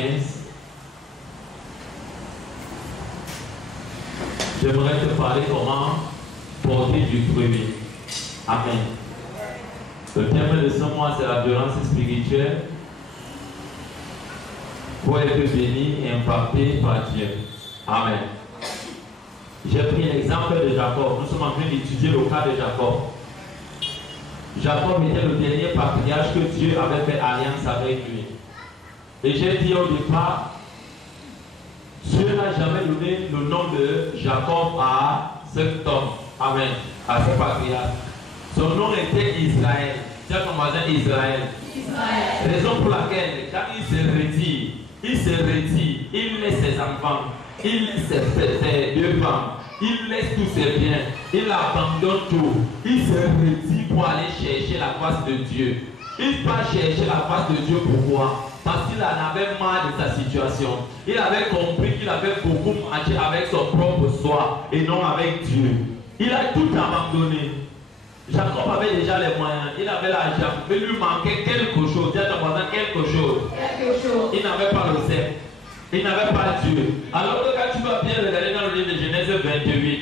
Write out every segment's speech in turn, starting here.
15. J'aimerais te parler comment porter du fruit. Amen. Le thème de ce mois, c'est la violence spirituelle pour être béni et impacté par Dieu. Amen. J'ai pris l'exemple de Jacob. Nous sommes en train d'étudier le cas de Jacob. Jacob était le dernier patriarche que Dieu avait fait alliance avec lui. Et j'ai dit au départ, Dieu n'a jamais donné le nom de Jacob à cet homme. Amen. À ce patriarche. Son nom était Israël. C'est ton voisin Israël. Israël. Raison pour laquelle, quand il se retire, il laisse ses enfants, il laisse ses deux femmes, il laisse tous ses biens, il abandonne tout. Il se retire pour aller chercher la face de Dieu. Il part chercher la face de Dieu. Pourquoi? Parce qu'il en avait marre de sa situation. Il avait compris qu'il avait beaucoup marché avec son propre soi et non avec Dieu. Il a tout abandonné. Jacob avait déjà les moyens, il avait l'argent, mais il lui manquait quelque chose. Il a quelque chose. Il n'avait pas le sceptre, il n'avait pas Dieu. Alors que quand tu vas bien regarder dans le livre de Genèse 28,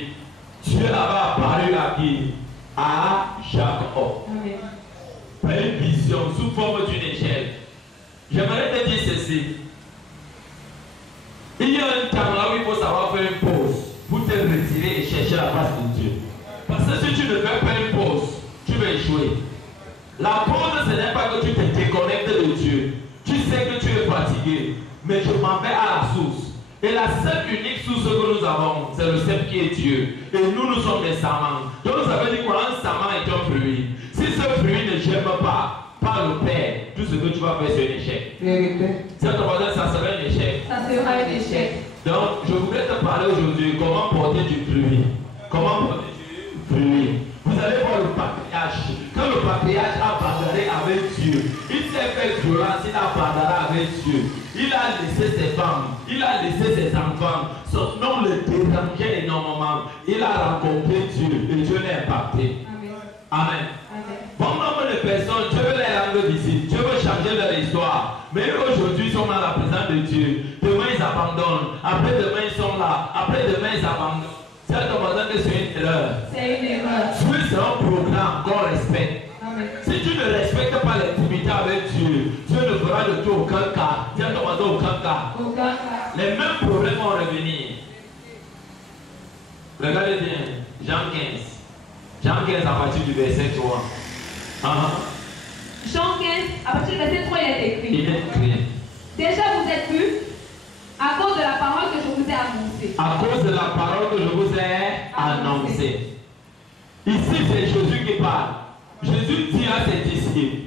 Dieu avait apparu à qui? À Jacob. Par une vision sous forme d'une échelle. J'aimerais te dire ceci. Il y a un temps là où il faut savoir faire une pause pour te retirer et chercher la face de Dieu. Parce que si tu ne fais pas une pause, tu vas échouer. La pause, ce n'est pas que tu te déconnectes de Dieu. Tu sais que tu es fatigué, mais je m'en vais à la source. Et la seule unique source que nous avons, c'est le seul qui est Dieu. Et nous sommes des samans. Donc ça veut dire qu'un saman est un fruit. Si ce fruit ne germe pas, par le Père, tout ce que tu vas faire, c'est un échec. C'est ton voisin, ça sera un échec. Ça sera un échec. Donc, je voudrais te parler aujourd'hui comment porter du fruit. Comment porter du fruit. Vous allez voir le patriarche. Quand le patriarche a pardonné avec Dieu, il s'est fait violence, il a pardonné avec Dieu. Il a laissé ses femmes, il a laissé ses enfants. Son nom le dérangeait énormément. Il a rencontré Dieu et Dieu l'a impacté. Amen. Bon nombre de personnes, Dieu veut les rendre visite, Dieu veut changer leur histoire. Mais aujourd'hui, ils sont dans la présence de Dieu. Demain, ils abandonnent. Après demain, ils sont là. Après demain, ils abandonnent. C'est un voisin que c'est une erreur. C'est une erreur. Dieu, c'est un programme qu'on respecte. Si tu ne respectes pas l'intimité avec Dieu, Dieu ne fera de toi aucun cas. Tiens ton voisin, aucun cas. Aucun cas. Les mêmes problèmes vont revenir. Regardez bien, Jean 15. Jean 15 à partir du verset 3. Jean 15, à partir du verset 3, il est écrit. Il est écrit. Déjà vous êtes purs à cause de la parole que je vous ai annoncée. À cause de la parole que je vous ai annoncée. Ici, c'est Jésus qui parle. Jésus dit à ses disciples,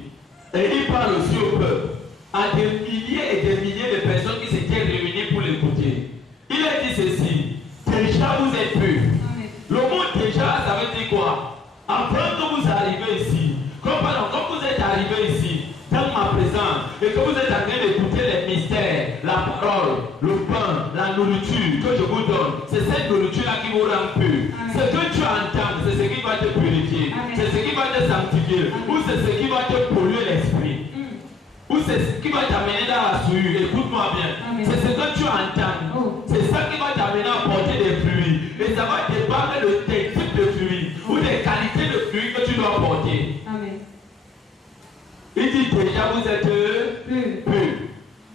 et il parle aussi au peuple, à des milliers et des milliers de personnes qui s'étaient réunies pour l'écouter. Il a dit ceci, déjà vous êtes purs. Le mot déjà, ça veut dire quoi? Après que vous arrivez ici, quand vous êtes arrivé ici, dans ma présence, et que vous êtes en train d'écouter les mystères, la parole, le pain, la nourriture que je vous donne, c'est cette nourriture-là qui vous rend pur. Ce que tu entends, c'est ce qui va te purifier, c'est ce qui va te sanctifier, ou c'est ce qui va te polluer l'esprit, ou c'est ce qui va t'amener dans la souillure. Écoute-moi bien, c'est ce que tu entends, c'est ça qui va t'amener à porter des fruits, et ça va dépendre de tes types de fruits, ou des qualités de fruits que tu dois porter. Amen. Il dit déjà vous êtes purs.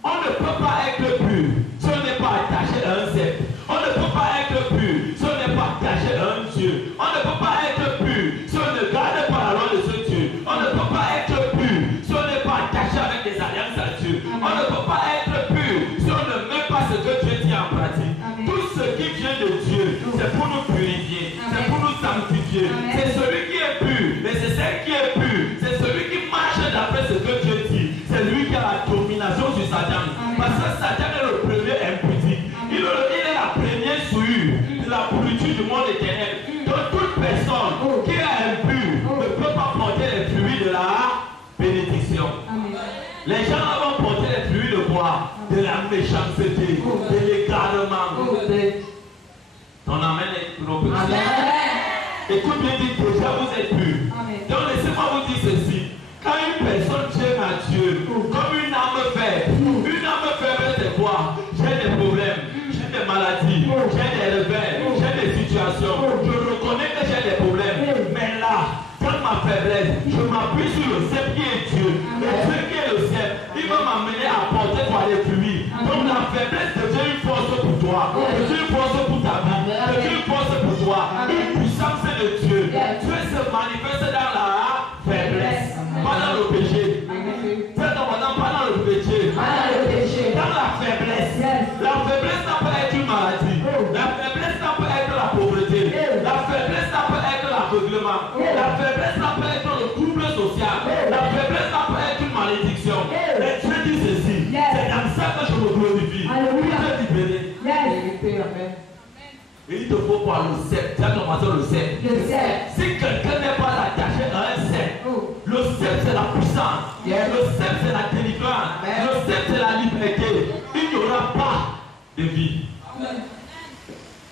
On ne peut pas être pur si on n'est pas attaché à un sceptre. On ne peut pas être pur si on n'est pas attaché à un Dieu. On ne peut pas être pur si on ne garde pas la loi de ce Dieu. On ne peut pas être pur si on n'est pas attaché avec des alliances à Dieu. On ne peut pas être pur si on ne met pas ce que Dieu dit en pratique. Tout ce qui vient de Dieu, c'est pour nous purifier, c'est pour nous sanctifier. C'est celui qui est pur, mais c'est celle qui est pure. C'est celui qui marche d'après ce que Dieu dit. C'est lui qui a la domination sur Satan. Parce que Satan est le premier impudique. Il est la première souillure de la pourriture du monde éternel. Donc toute personne qui est impure ne peut pas porter les fruits de la bénédiction. Les gens vont porter les fruits de quoi? De la méchanceté, de l'égarement. Ton amen est propre. Écoute bien, dit déjà vous êtes purs. Donc laissez-moi vous dire ceci. Quand une personne tient à Dieu, comme une âme faible c'est quoi? J'ai des problèmes, j'ai des maladies, j'ai des revers, j'ai des situations. Je reconnais que j'ai des problèmes. Mais là, dans ma faiblesse, je m'appuie sur le ciel qui est Dieu. Et Dieu qui est le ciel, il va m'amener à porter quoi les pluies. Donc la faiblesse devient une force pour toi, devient une force pour ta vie, devient une force pour toi. Une puissance de Dieu. Dieu se manifeste dans la faiblesse, pas dans le péché. Pas dans le péché. Dans la faiblesse. La faiblesse n'a pas être une maladie. La faiblesse n'a pas être la pauvreté. La faiblesse n'a pas être l'aveuglement. La faiblesse n'a pas être le trouble social. La faiblesse n'a pas être une malédiction. Mais Dieu dit ceci. C'est dans ça que je me glorifie. Je te libérer. Et il te faut quoi? Le sceptre. Tu as commencé le sceptre. Si quelqu'un n'est pas attaché à un sceptre, le sceptre c'est la puissance. Le sceptre c'est la délivrance. Le sceptre c'est la liberté. Il n'y aura pas de vie.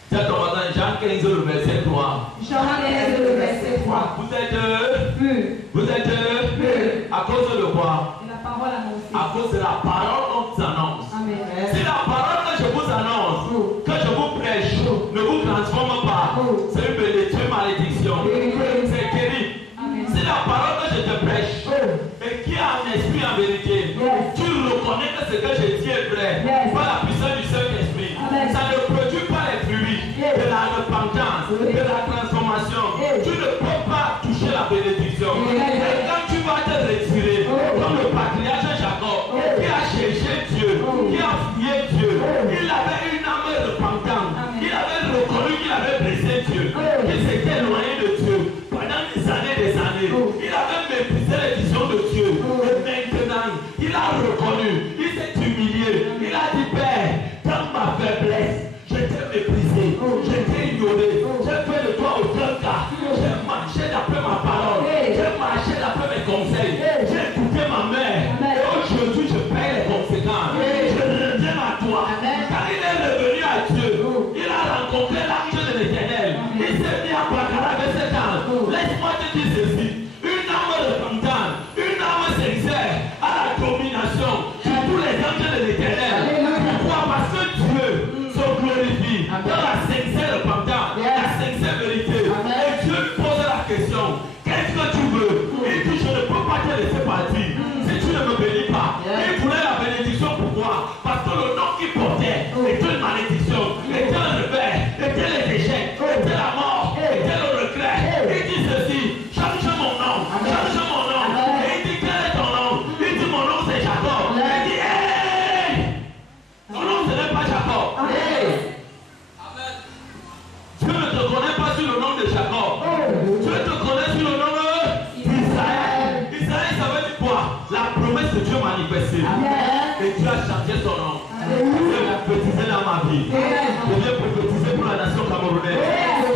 Tu as commencé Jean 15 le verset 3. Jean 15 le verset 3. Vous êtes à cause de quoi? La parole annoncée. À cause de la parole qu'on vous annonce. Amen. Si la parole que je vous annonce, que je vous prêche, ne vous transforme pas, c'est une bénédiction, une malédiction. C'est terrible. Si la parole que je te prêche et qui a un esprit en vérité, tu reconnais que ce que je dis est vrai, par la puissance du Saint-Esprit, ça ne produit pas les fruits de la repentance, de la transformation. Tu ne peux pas toucher la bénédiction. Et quand tu vas te retirer, comme le patriarche Jacob, qui a cherché Dieu, qui a fouillé Dieu, il avait une âme repentante, il avait reconnu qu'il avait blessé Dieu, qu'il s'était éloigné de Dieu pendant des années, des années. Il avait méprisé les visions de Dieu. Et maintenant, il a reconnu, il s'est humilié. Il a dit, Père, dans ma faiblesse, je t'ai méprisé, je t'ai ignoré, j'ai fait de toi aucun cas. J'ai marché d'après ma parole, j'ai marché d'après mes conseils, j'ai écouté ma mère. Et aujourd'hui, je paye les conséquences. Je reviens à toi. Quand il est revenu à Dieu, il a rencontré l'ange de l'Éternel. Il s'est mis à bagarre avec cet ange. Laisse-moi te dire ceci. Une âme repentante, une âme sincère à la domination sur tous les anges de l'Éternel. Pourquoi? Parce que Dieu se glorifie dans la sincère repentance, la sincère vérité. Et Dieu pose la question, qu'est-ce que tu veux? Il dit, je ne peux pas te laisser partir si tu ne me bénis pas. Il voulait la bénédiction, pourquoi? Parce que le nom qu'il portait était une malédiction, était un revers, était les échecs, était la mort, était le regret. Il dit ceci, change mon nom, change mon nom. Et il dit, quel est ton nom? Il dit, mon nom c'est Jacob. Il dit, hey! Ton nom ce n'est pas Jacob. Dieu ne te connaît pas sur le nom de Jacob. Dieu te connaît sur le nom d'Israël. Israël, ça veut dire quoi? La promesse de Dieu manifestée. Et Dieu a changé son nom. Je viens prophétiser dans ma vie. Je viens prophétiser pour la nation camerounaise.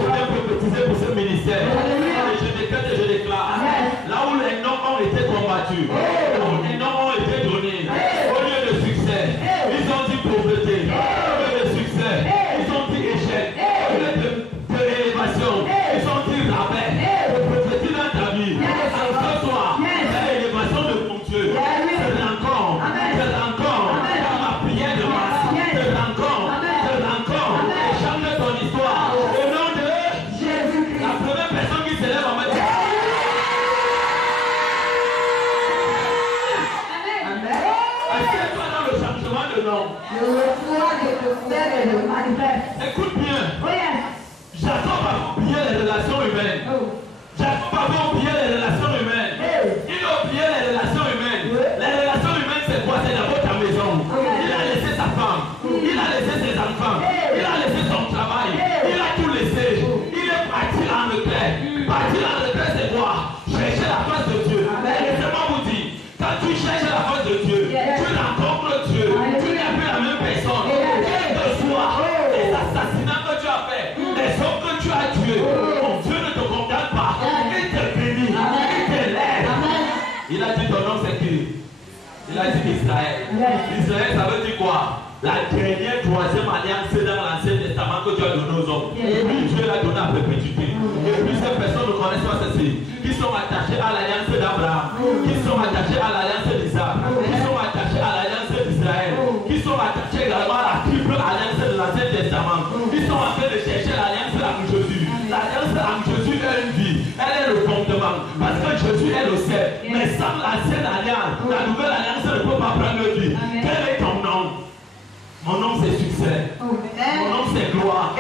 Je viens prophétiser pour ce ministère. Et je décrète et je déclare. Là où les noms ont été combattus, là où les noms ont été donnés, au lieu de succès, ils ont dit pauvreté. Au lieu de succès, ils ont dit échec. Au lieu d'élévation, ils ont dit rabais. Je prophétise dans ta vie. Alors ce soir, c'est l'élévation de mon Dieu. Je l'encore. Je l'encore. Dans ma prière de masse. Je l'encore. Je l'encore. Et change ton histoire. Au nom de Jésus. La première personne qui s'élève en mode. Assieds-toi dans le changement de nom. Écoute bien. Jacob a oublié les relations humaines. Jacob avait oublié les relations humaines. Il a oublié les relations humaines. Les relations humaines, c'est quoi? C'est d'abord ta maison. Il a laissé sa femme. Il a laissé ses enfants. Il a laissé son travail. Il a tout laissé. Il est parti en retrait. Partir en retrait, c'est quoi? Chercher la face de Dieu. Laissez-moi vous dire, quand tu cherches la face de Dieu, tu rencontres Dieu. Tu n'es plus la même personne. Quel que soit les assassinats que tu as fait, les hommes que tu as tués, mon Dieu ne te condamne pas. Il te bénit. Il te lève. Il a dit ton nom c'est qui? Il a dit Israël. Israël, ça veut dire quoi? La dernière, troisième alliance dans l'Ancien Testament que Dieu a donné aux hommes. Et puis Dieu l'a donné à perpétuité. Et puis ces personnes ne connaissent pas ceci. Qui sont attachés à l'alliance d'Abraham. Qui sont attachés à l'alliance d'Isaac. Qui sont attachés à l'alliance d'Israël. Qui sont attachés Testament. Ils sont en train de chercher l'alliance avec Jésus. L'alliance avec Jésus est une vie. Elle est le fondement. Parce que Jésus est le ciel. Mais sans l'ancienne alliance, la nouvelle alliance ne peut pas prendre vie. Quel est ton nom? Mon nom c'est succès. Mon nom c'est gloire.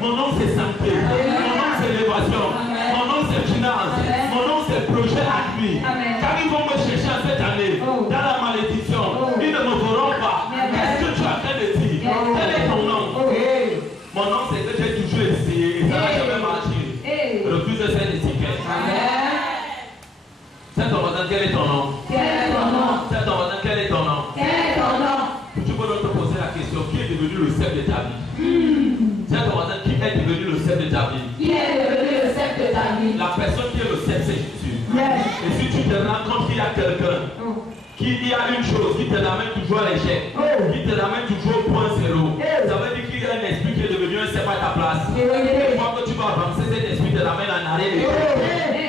Mon nom c'est santé. Mon nom c'est élévation. Mon nom c'est finance. Mon nom c'est projet acquis. Quand ils vont me chercher en cette année, dans la malédiction, ils ne me verront pas. Qu'est-ce que tu as fait de dire? Quel est ton nom? Mon nom c'est que j'ai toujours essayé et ça n'a jamais marché. Refuse cette étiquette. C'est ton nom, quel est ton nom? Quel est ton nom? C'est ton nom, quel est ton nom? Quel est ton nom? Tu peux donc te poser la question, qui est devenu le chef de ta vie? C'est ton nom, qui est devenu le chef de ta vie? Qui est devenu le chef de ta vie? La personne qui est le chef, c'est Jésus. Et si tu te rends compte qu'il y a quelqu'un qui a une chose qui te ramène toujours à l'échec, qui te ramène toujours au point zéro, ça veut dire qu'il y a un esprit qui est devenu un chef à ta place. Et quand tu vas avancer, cet esprit te ramène en arrière.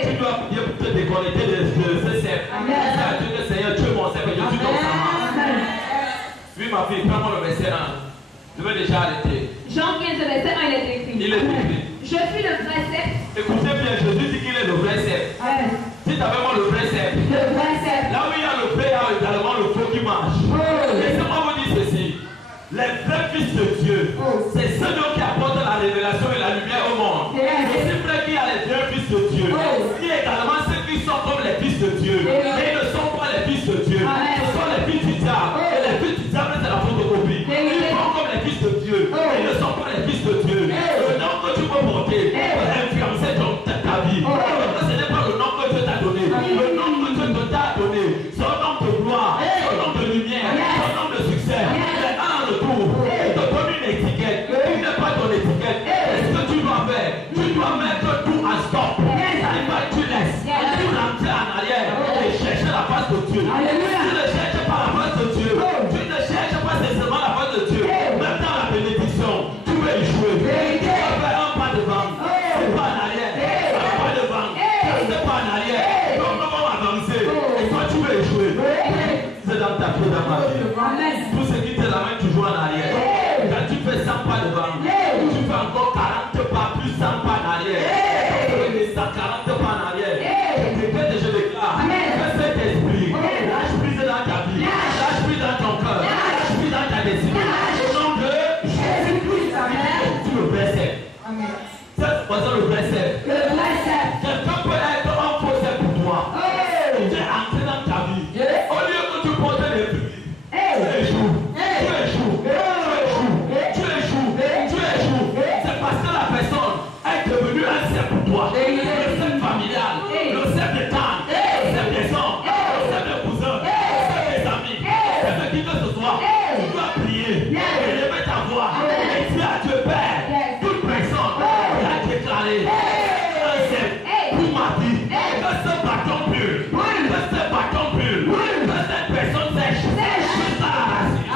Tu dois te déconnecter de ce chef. Tu dis, Seigneur, tu es mon chef et je suis ton servant. Oui, ma fille, prends-moi le verset 1. Je vais déjà arrêter. Jean 15, verset 1, il est écrit. Il est écrit. Je suis le vrai chef. Écoutez bien, Jésus dit qu'il est le vrai chef. Si tu avais moi le vrai chef, Le vrai chef. là où il y a le vrai, il y a également le faux qui marche. Laissez-moi vous dire ceci. Les vrais fils de Dieu, c'est ceux qui apportent la révélation et la lumière au monde. Et c'est vrai qu'il y a les vrais fils de Dieu. Il y a également ceux qui sont comme les fils de Dieu. Mais ils ne sont pas les fils de Dieu. Ce sont les fils du diable. Et les fils du diable, c'est la photocopie. Ils sont comme les fils de Dieu. Mais ils ne sont pas les fils de Dieu. Le nom que tu peux porter peut influencer ta vie. Parce que ce n'est pas le nom que Dieu t'a donné. Le nom que Dieu t'a donné, c'est un nom de gloire, c'est un nom de lumière, c'est un nom de succès. Mais à retour, il te donne une étiquette. Il n'est pas ton étiquette. Qu'est-ce que tu dois faire? Tu dois mettre tout en stop. Tu laisses. Tu rentres en arrière et chercher la face de Dieu. Tu ne cherches pas la face de Dieu. Tu ne cherches pas nécessairement la face de Dieu. Même dans la bénédiction, tu veux échouer. Tu vas faire un pas devant, un pas en arrière, un pas devant, un pas en arrière. Donc nous allons avancer. Et toi tu veux échouer. C'est dans ta vie, dans ma vie. Tout ce qui te ramène toujours en arrière. Quand tu fais 100 pas devant, tu fais encore 40 pas plus 100 pas en arrière. Et 140 pas en arrière. Je déclare que cet esprit lâche prise dans ta vie, lâche prise dans ton cœur, lâche prise dans ta destinée. Au nom de Jésus-Christ, tu le vrai chef. C'est quoi ça le vrai chef? Quelqu'un peut être un faux chef pour toi. Tu es entré dans ta vie. Au lieu que tu portes les fruits, tu échoues. C'est parce que la personne est devenue un chef pour toi. Le chef familial, le chef de tante, le chef des hommes, le chef des cousins, le chef des amis. C'est ce qui que ce soit. Tu dois prier, élever ta voix et dire à Dieu Père, toute personne qui a déclaré un chef pour ma vie, que ce bâton brûle, que ce bâton brûle, que cette personne sèche, juste à la racine.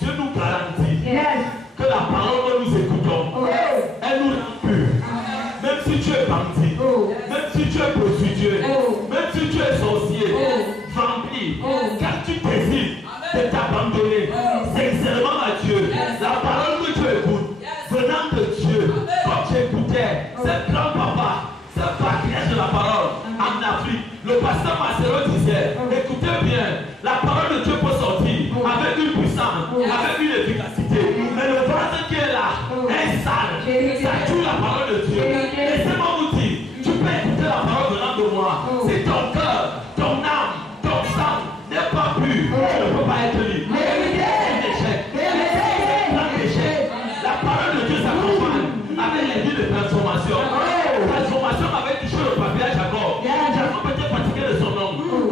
Dieu nous garantit que la parole que nous écoutons, elle nous rend purs. Même si tu es bandit, même si tu es prostitué, même si tu es sorcier, vampire, quand tu décides de t'abandonner sincèrement à Dieu, la parole que tu écoutes, venant de Dieu, comme j'écoutais, ce grand-papa, ce patriarche de la parole en Afrique, le pasteur Macero disait, écoutez bien, la parole de Dieu peut sortir avec une puissance, avec une efficacité. Mais le ventre qui est là est sale. Ça tue la parole de Dieu. Laissez-moi vous dire, tu peux écouter la parole venant de moi. C'est ton cœur, ton âme, ton sang n'est pas pur. Tu ne peux pas être libre. C'est un échec. C'est un échec. La parole de Dieu s'accompagne avec les vies de transformation. Transformation avait touché le papier à Jacob. Jacob était fatigué de son homme.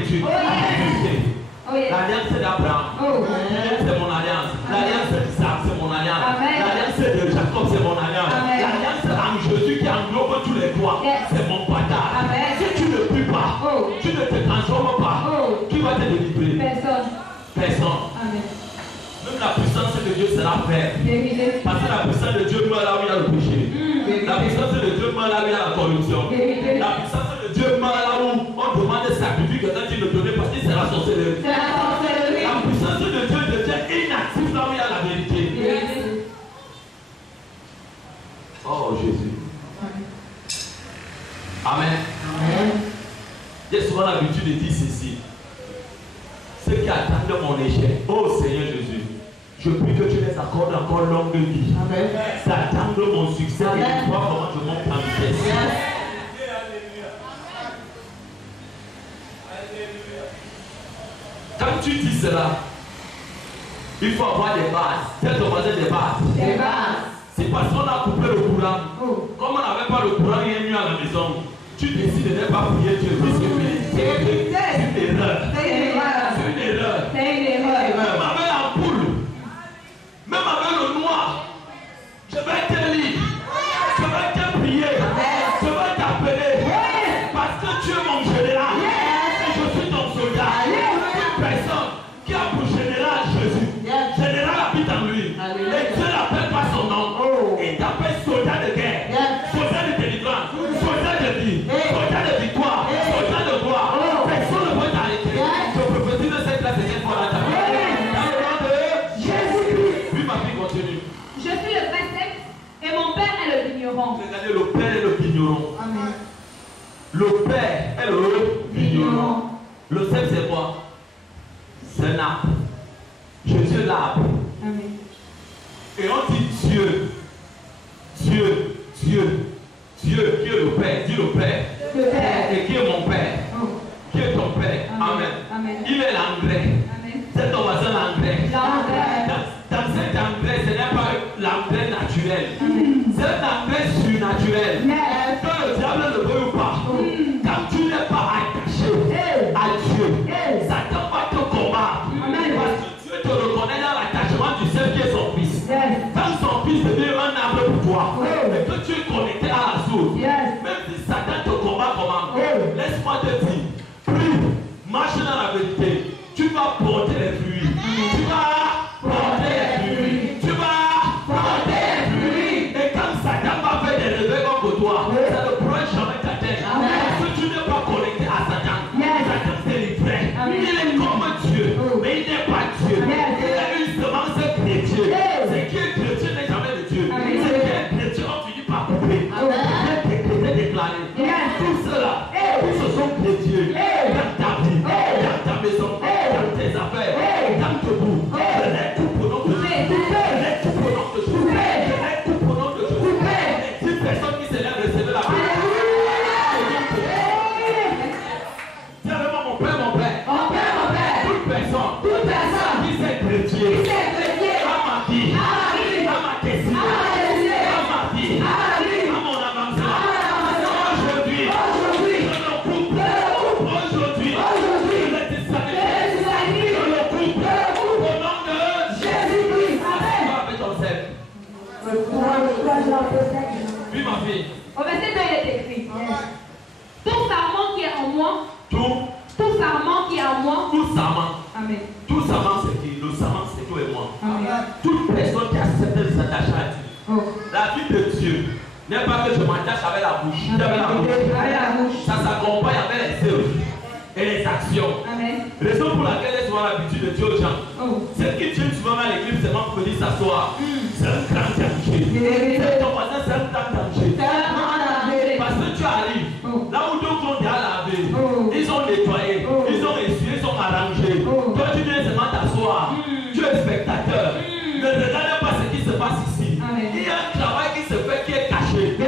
d'études. L'alliance d'Abraham, c'est mon alliance. L'alliance d'Isaac, c'est mon alliance. L'alliance de Jacob, c'est mon alliance. L'alliance en Jésus qui englobe tous les droits, c'est mon partage. Si tu ne pries pas, tu ne te transformes pas, qui va te délivrer? Personne. Même la puissance de Dieu sera faite. Parce que la puissance de Dieu meurt là où il y a le péché. La puissance de Dieu meurt là où il y a la corruption. La puissance de Dieu meurt là où on demande de sacrifier quelqu'un qui ne donnait parce qu'il sera sorceleur. La puissance de Dieu devient inactive là où il y a la vérité. Oh Jésus. Amen. J'ai souvent l'habitude de dire ceci. Ceux qui attendent mon échec, oh Seigneur Jésus, je prie que tu les accordes encore longue vie. D'attendre mon succès et de voir comment je monte en vitesse. Quand tu dis cela, il faut avoir des bases. Telle voisin des bases. C'est parce qu'on a coupé le courant. Comme on n'avait pas le courant, il y a une nuit à la maison. Tu décides de ne pas prier Dieu. C'est une erreur. C'est une erreur. Même avec l'ampoule, même avec le noir, je vais te lire. Je vais te prier. Je vais t'appeler. Parce que tu es mon général. Et je suis ton soldat. Une personne qui a pour général Jésus. Général habite en lui. Et Dieu n'appelle pas son nom. Il t'appelle soldat de guerre. Soldat de délivrance. Soldat de vie. Soldat de victoire. Soldat de gloire. Personne ne peut t'arrêter. Je prophétise de cette place et cette fois là. Dans le nom de Jésus-Christ. Puis ma fille continue. Je suis le vrai sec et mon père est le vigneron. Regardez, le père est le vigneron. Amen. Le père est le vigneron. Le sel c'est quoi? C'est un arbre. Jésus est l'arbre. Amen. Et on dit Dieu. Dieu. Dieu. Dieu qui est le Père. Dis le Père. Le Père. Et qui est mon Père. Qui est ton Père. Amen. Amen. Il est l'engrais. Amen. C'est ton voisin l'engrais. L'engrais. Dans cet engrais, ce n'est pas l'engrais naturel. Amen. C'est un engrais surnaturel. Yes. Que le diable ne veut ou pas. Quand tu n'es pas attaché à Dieu, Satan va te combattre. Amen. Parce que Dieu te reconnaît dans l'attachement du seul qui est son fils. Yes. Quand son fils devient un arbre pour toi, et que tu es connecté à la source, même si Satan te combat comment, laisse-moi te dire, prie, marche dans la vérité, tu vas porter les fruits. Tu vas porter les fruits. Tu vas porter les fruits. Et quand Satan va faire des réveils contre toi, ça ne pourra jamais t'atteindre. Parce que tu n'es pas connecté à Satan. Satan c'est livré. Il est comme Dieu, mais il n'est pas Dieu. Il a une semence chrétienne. Ce qui est chrétien n'est jamais de Dieu. Ce qui est chrétien, on finit par couper. C'est déclaré. Tout cela, tous ce sont chrétiens. Dans ta vie, dans ta maison, dans tes affaires, dans ton bout. Je les coupe au nom de Jésus. Je les coupe au nom de Jésus. Je les coupe au nom de Jésus. Les 10 personnes qui s'élèvent recevoir la paix. Dis avec moi, mon Père, mon Père. Toute personne qui s'est chrétien à ma vie, à ma destinée, à ma vie, à mon avancement. Aujourd'hui, je le coupe. Aujourd'hui, je le disqualifie. Je le coupe au nom de Jésus-Christ. Avec ton sel. Puis ma fille. Au verset 2, il est écrit. Tout sarment qui est en moi. Tout sarment qui est en moi. Tout sarment. Amen. Tout sarment c'est qui? Le sarment c'est toi et moi. Amen. Toute personne qui accepte de s'attacher à Dieu. La vie de Dieu n'est pas que je m'attache avec la bouche. Avec la bouche. Ça s'accompagne avec les œuvres et les actions. Amen. Raison pour laquelle j'ai souvent l'habitude de dire aux gens, ceux qui tiennent souvent à l'église seulement pour venir s'asseoir, c'est un grand danger. C'est ton voisin, c'est un grand danger. Parce que tu arrives, là où d'autres ont déjà lavé, ils ont nettoyé, ils ont essuyé, ils ont arrangé. Toi tu viens seulement t'asseoir, tu es spectateur. Ne regarde pas ce qui se passe ici. Il y a un travail qui se fait qui est caché. Tu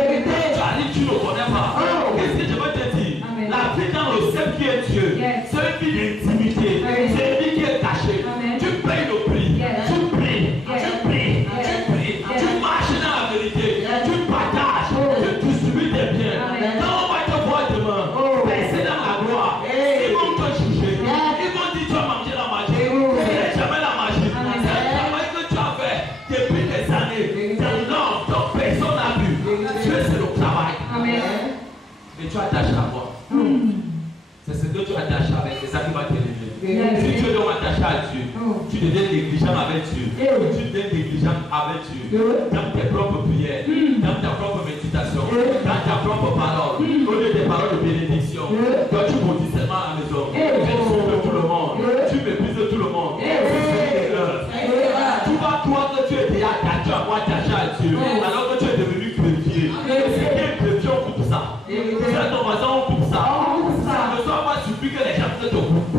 arrives, tu ne connais pas. Qu'est-ce que je veux te dire? La vie dans le seul qui est Dieu, c'est une vie d'intimité, c'est une vie qui est cachée. Tu payes le prix, tu pries, tu pries, tu pries, tu marches dans la vérité, tu partages, tu distribues tes biens. Quand on va te voir demain, passer dans la gloire, ils vont te juger. à Dieu, tu deviens négligent avec Dieu. Tu deviens négligent avec Dieu. Dans tes propres prières, dans ta propre méditation, dans ta propre parole, au lieu des paroles de bénédiction, toi tu maudis seulement à la maison. Tu insultes tout le monde. Tu méprises tout le monde. Tu vas croire que tu es déjà attaché à moi, attaché à Dieu, alors que tu es devenu chrétien. C'est quel chrétien on coupe ça? C'est ton voisin, on coupe ça. Ne sois pas surpris que les gens te coupent.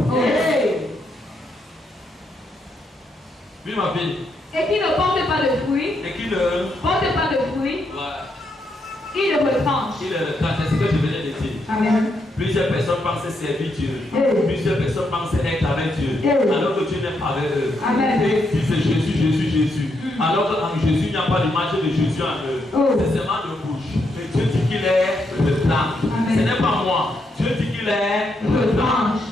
Oui, ma fille. Et qui ne porte pas de fruits. Et qui ne porte pas de fruits. Ouais. Il le retranche. Il le retranche, c'est ce que je venais de dire. Amen. Plusieurs personnes pensent servir Dieu. Plusieurs personnes pensent être avec Dieu. Alors que Dieu n'est pas avec eux. Amen. Et ils disent Jésus, Jésus, Jésus. Alors qu'en Jésus, il n'y a pas d'image de Jésus en eux. C'est seulement de bouche. Et Dieu dit qu'il est retranche. Ce n'est pas moi. Dieu dit qu'il est retranche.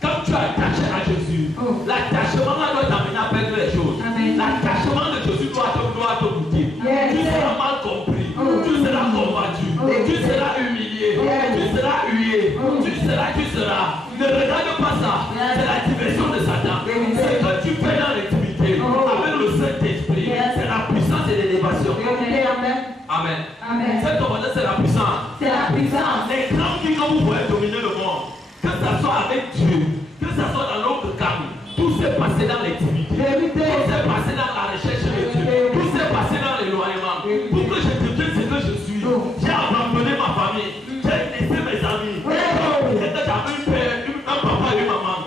Quand tu es attaché à Jésus, l'attachement là doit t'amener à perdre les choses. L'attachement de Jésus doit te goûter. Tu seras mal compris. Tu seras combattu. Tu seras humilié. Tu seras hué. Tu seras. Ne regarde pas ça. C'est la diversion de Satan. C'est que tu fais dans l'intimité avec le Saint-Esprit. C'est la puissance et l'élévation. Amen. Cette commande, c'est la puissance. Les grands qui, quand vous pouvez dominer le monde, que ça soit avec Dieu, que ça soit dans l'autre camp, tout s'est passé dans l'intimité. Tout s'est passé dans la recherche de Dieu. Tout s'est passé dans l'éloignement. Pour que je devienne ce que je suis, j'ai abandonné ma famille. J'ai laissé mes amis. J'avais un papa et une maman.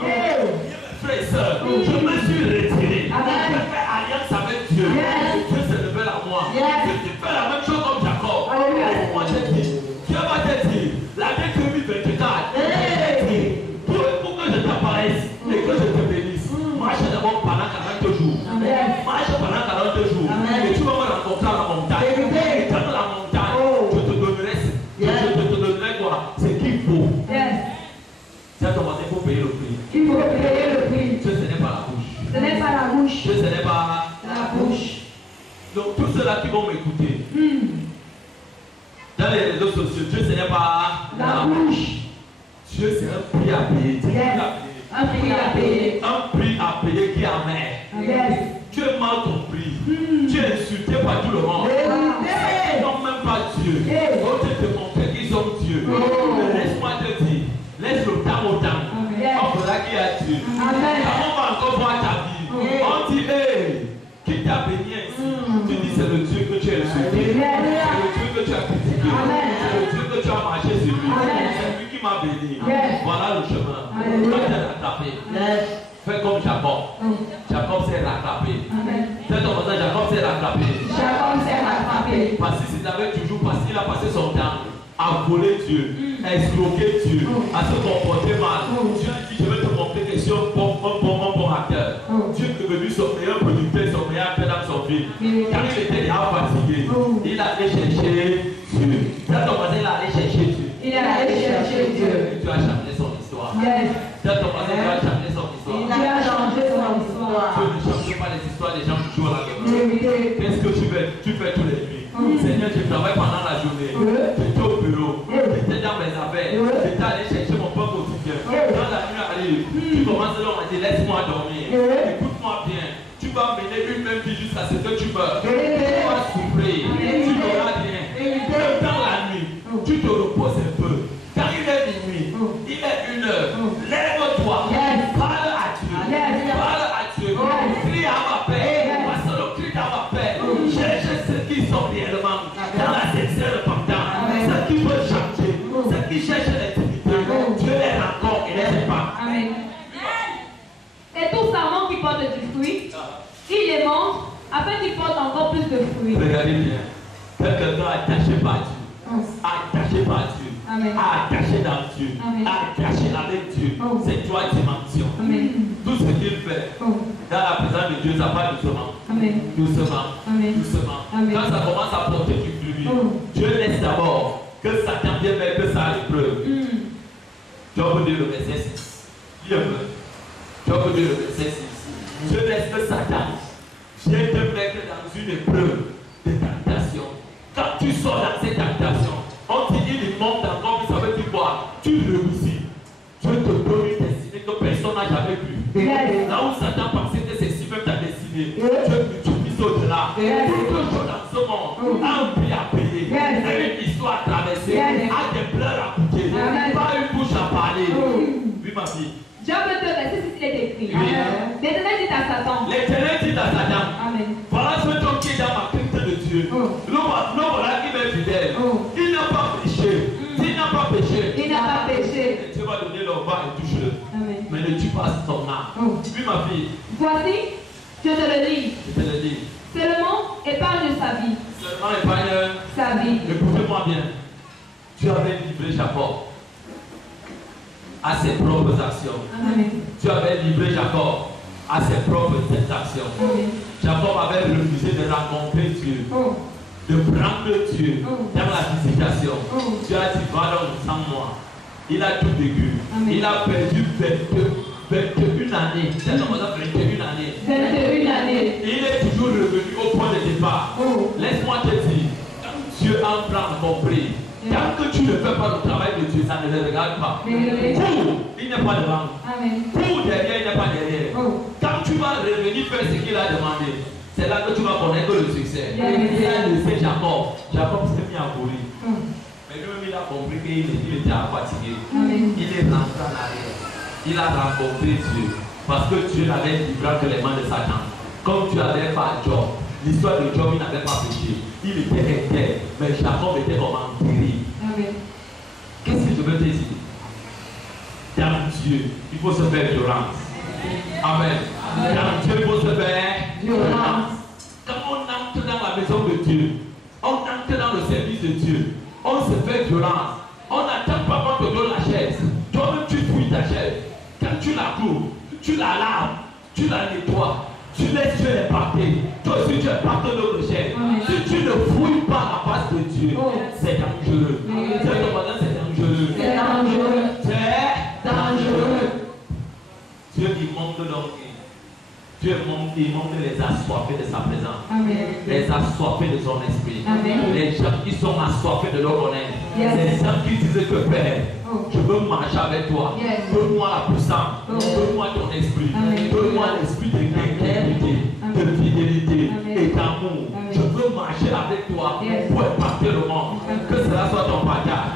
Frères et sœurs, je me suis retiré. J'ai fait alliance avec Dieu. Dieu s'est levé à moi. Je fais la même chose comme Jacob. Moi j'ai dit, Dieu va te dire, l'année 2024, pour que je t'apparaisse et que je te bénisse, marche d'abord pendant 40 jours. Marche pendant 40 jours. Et tu vas me rencontrer à la montagne. Et dans la montagne, je te donnerai quoi? Ce qu'il faut. C'est à ton moment, il faut payer le prix. Il faut payer le prix. Dieu, ce n'est pas la bouche. Ce n'est pas la bouche. Dieu, ce n'est pas la bouche. Donc, tous ceux-là qui vont m'écouter, dans les réseaux sociaux, Dieu, ce n'est pas la bouche. Dieu, c'est un prix à payer. Un prix à payer. Un prix à payer qui est amer. Tu es mal compris. Tu es insulté par tout le monde. Ils n'ont même pas Dieu. On te démontrer qu'ils ont Dieu. Mais laisse-moi te dire, laisse le temps au temps. On verra qui a Dieu. On va encore voir ta vie. On dit, hey, qui t'a béni ici? Tu dis, c'est le Dieu que tu as insulté. C'est le Dieu que tu as critiqué. C'est le Dieu que tu as marché sur lui. C'est lui qui m'a béni. Voilà le chemin. Quand tu es rattrapé, fais comme Jacob. Jacob s'est rattrapé. C'est ton voisin, Jacob s'est rattrapé. Parce qu'il avait toujours passé, il a passé son temps à voler Dieu, à escroquer Dieu, à se comporter mal. Dieu a dit, je vais te montrer que je suis un bon acteur. Dieu est devenu son meilleur producteur, son meilleur acteur dans son film. Car il était déjà fatigué, il allait chercher Dieu. Quand ton voisin, il allait chercher Dieu. Il allait chercher Dieu. Tu as changé son histoire. Quand ton voisin, tu as changé son histoire. Il a changé son histoire. Dieu ne change pas les histoires des gens qui jouent à la maison. Qu'est-ce que tu fais? Tu fais tous les nuits. Seigneur, je travaille pendant la journée. J'étais au bureau. J'étais dans mes affaires. J'étais allé chercher mon pain quotidien. Quand la nuit arrive, tu commences à me dire, laisse-moi dormir. Écoute-moi bien. Tu vas mener une même vie jusqu'à ce que tu meurs. Tu vas souffrir. Tu n'auras rien. Même dans la nuit, tu te reposes un peu. Quand il est minuit, il est 1 heure. Lève-toi. Parle à Dieu. Parle à Dieu. Crie à ma paix. Parce que le cri à ma paix. Cherche ceux qui sont réellement dans la sincère repentance. Ceux qui veulent changer. Ceux qui cherchent l'intimité. Dieu les rencontre et les sépare. Amen. Et tout serment qui porte du fruit, il les montre afin qu'il porte encore plus de fruits. Regardez bien. Quelqu'un attaché par Dieu. Attaché par Dieu. Attaché dans Dieu. Attaché avec Dieu. C'est 3 dimensions. Tout ce qu'il fait dans la présence de Dieu, ça va doucement. Doucement. Quand ça commence à porter du fruit, Dieu laisse d'abord que Satan vienne mettre ça à l'épreuve. Job 2, le verset 6. Job 2, le verset 6. Dieu laisse que Satan vienne te mettre dans une épreuve de tentation. Quand tu sors dans cette tentation, on dit il monte encore, ça veut dire quoi? Tu réussis. Dieu te donne une destinée que personne n'a jamais vue. Yes. Là où Satan pensait que c'est si même ta destinée, tu mises au-delà. Quelque chose dans ce monde a un prix à payer, a une histoire à traverser, a des pleurs à goûter, pas une bouche à parler. Oui, ma fille. Job 2, verset 6, il est écrit. L'Éternel dit à Satan. L'Éternel dit à Satan. Amen. Voilà ce homme qui est dans ma crainte de Dieu. L'homme voilà qui m'est fidèle. Il n'a pas péché. S'il n'a pas péché, Il n'a pas péché. Dieu va donner leur bas et touche-le. Amen. Mais ne tue pas son âme. Oui, ma fille. Voici, je te le dis. Je te le dis. Seulement épargne sa vie. Seulement épargne Sa vie. Écoutez-moi bien. Tu avais livré Jacob à ses propres actions. Amen. Tu avais livré Jacob à ses propres actions. Amen. Jacob avait refusé de rencontrer Dieu, de prendre Dieu dans la visitation. Dieu a dit, va donc sans moi. Il a tout vécu. Il a perdu 21 années. C'est comme ça, 21 années. 21 années. Il est toujours revenu au point de départ. Laisse-moi te dire, quand Dieu en prend compris, tant que tu ne fais pas le travail de Dieu, ça ne le regarde pas. Pour, il n'y a pas de vent. Pour derrière, il n'y a pas derrière. Quand tu vas revenir faire ce qu'il a demandé, c'est là que tu vas connaître le succès. Il a laissé Jacob. Jacob s'est mis à mourir. Mais lui-même, il a compris qu'il était fatigué. Il est rentré en arrière. Il a rencontré Dieu. Parce que Dieu n'avait livré que les mains de Satan. Comme tu avais fait Job. L'histoire de Job, il n'avait pas péché. Il était intègre. Mais Jacob était vraiment guéri. Qu'est-ce que je veux te dire? Dans Dieu, il faut se faire violence. Amen. Dans Dieu, il faut se faire violence. Quand on entre dans la maison de Dieu, on entre dans le service de Dieu, on se fait violence. On n'attend pas qu'on te donne la chaise. Toi-même, tu fouilles ta chaise. Quand tu la cloues, tu la laves, tu la nettoies, tu laisses Dieu impacter. Toi aussi, tu impactes notre chaise. Si tu ne fouilles pas la face de Dieu, c'est dangereux. C'est dangereux. C'est dangereux. C'est dangereux. Dieu, il manque de l'homme. Dieu il manque les assoiffés de sa présence. Les assoiffés de son esprit. Les gens qui sont assoiffés de leur honneur. Les gens qui disent que Père, je veux marcher avec toi. Donne-moi la puissance. Donne-moi ton esprit. Donne-moi l'esprit d'intégrité, de fidélité et d'amour. Je veux marcher avec toi pour impacter le monde. Que cela soit ton bagage.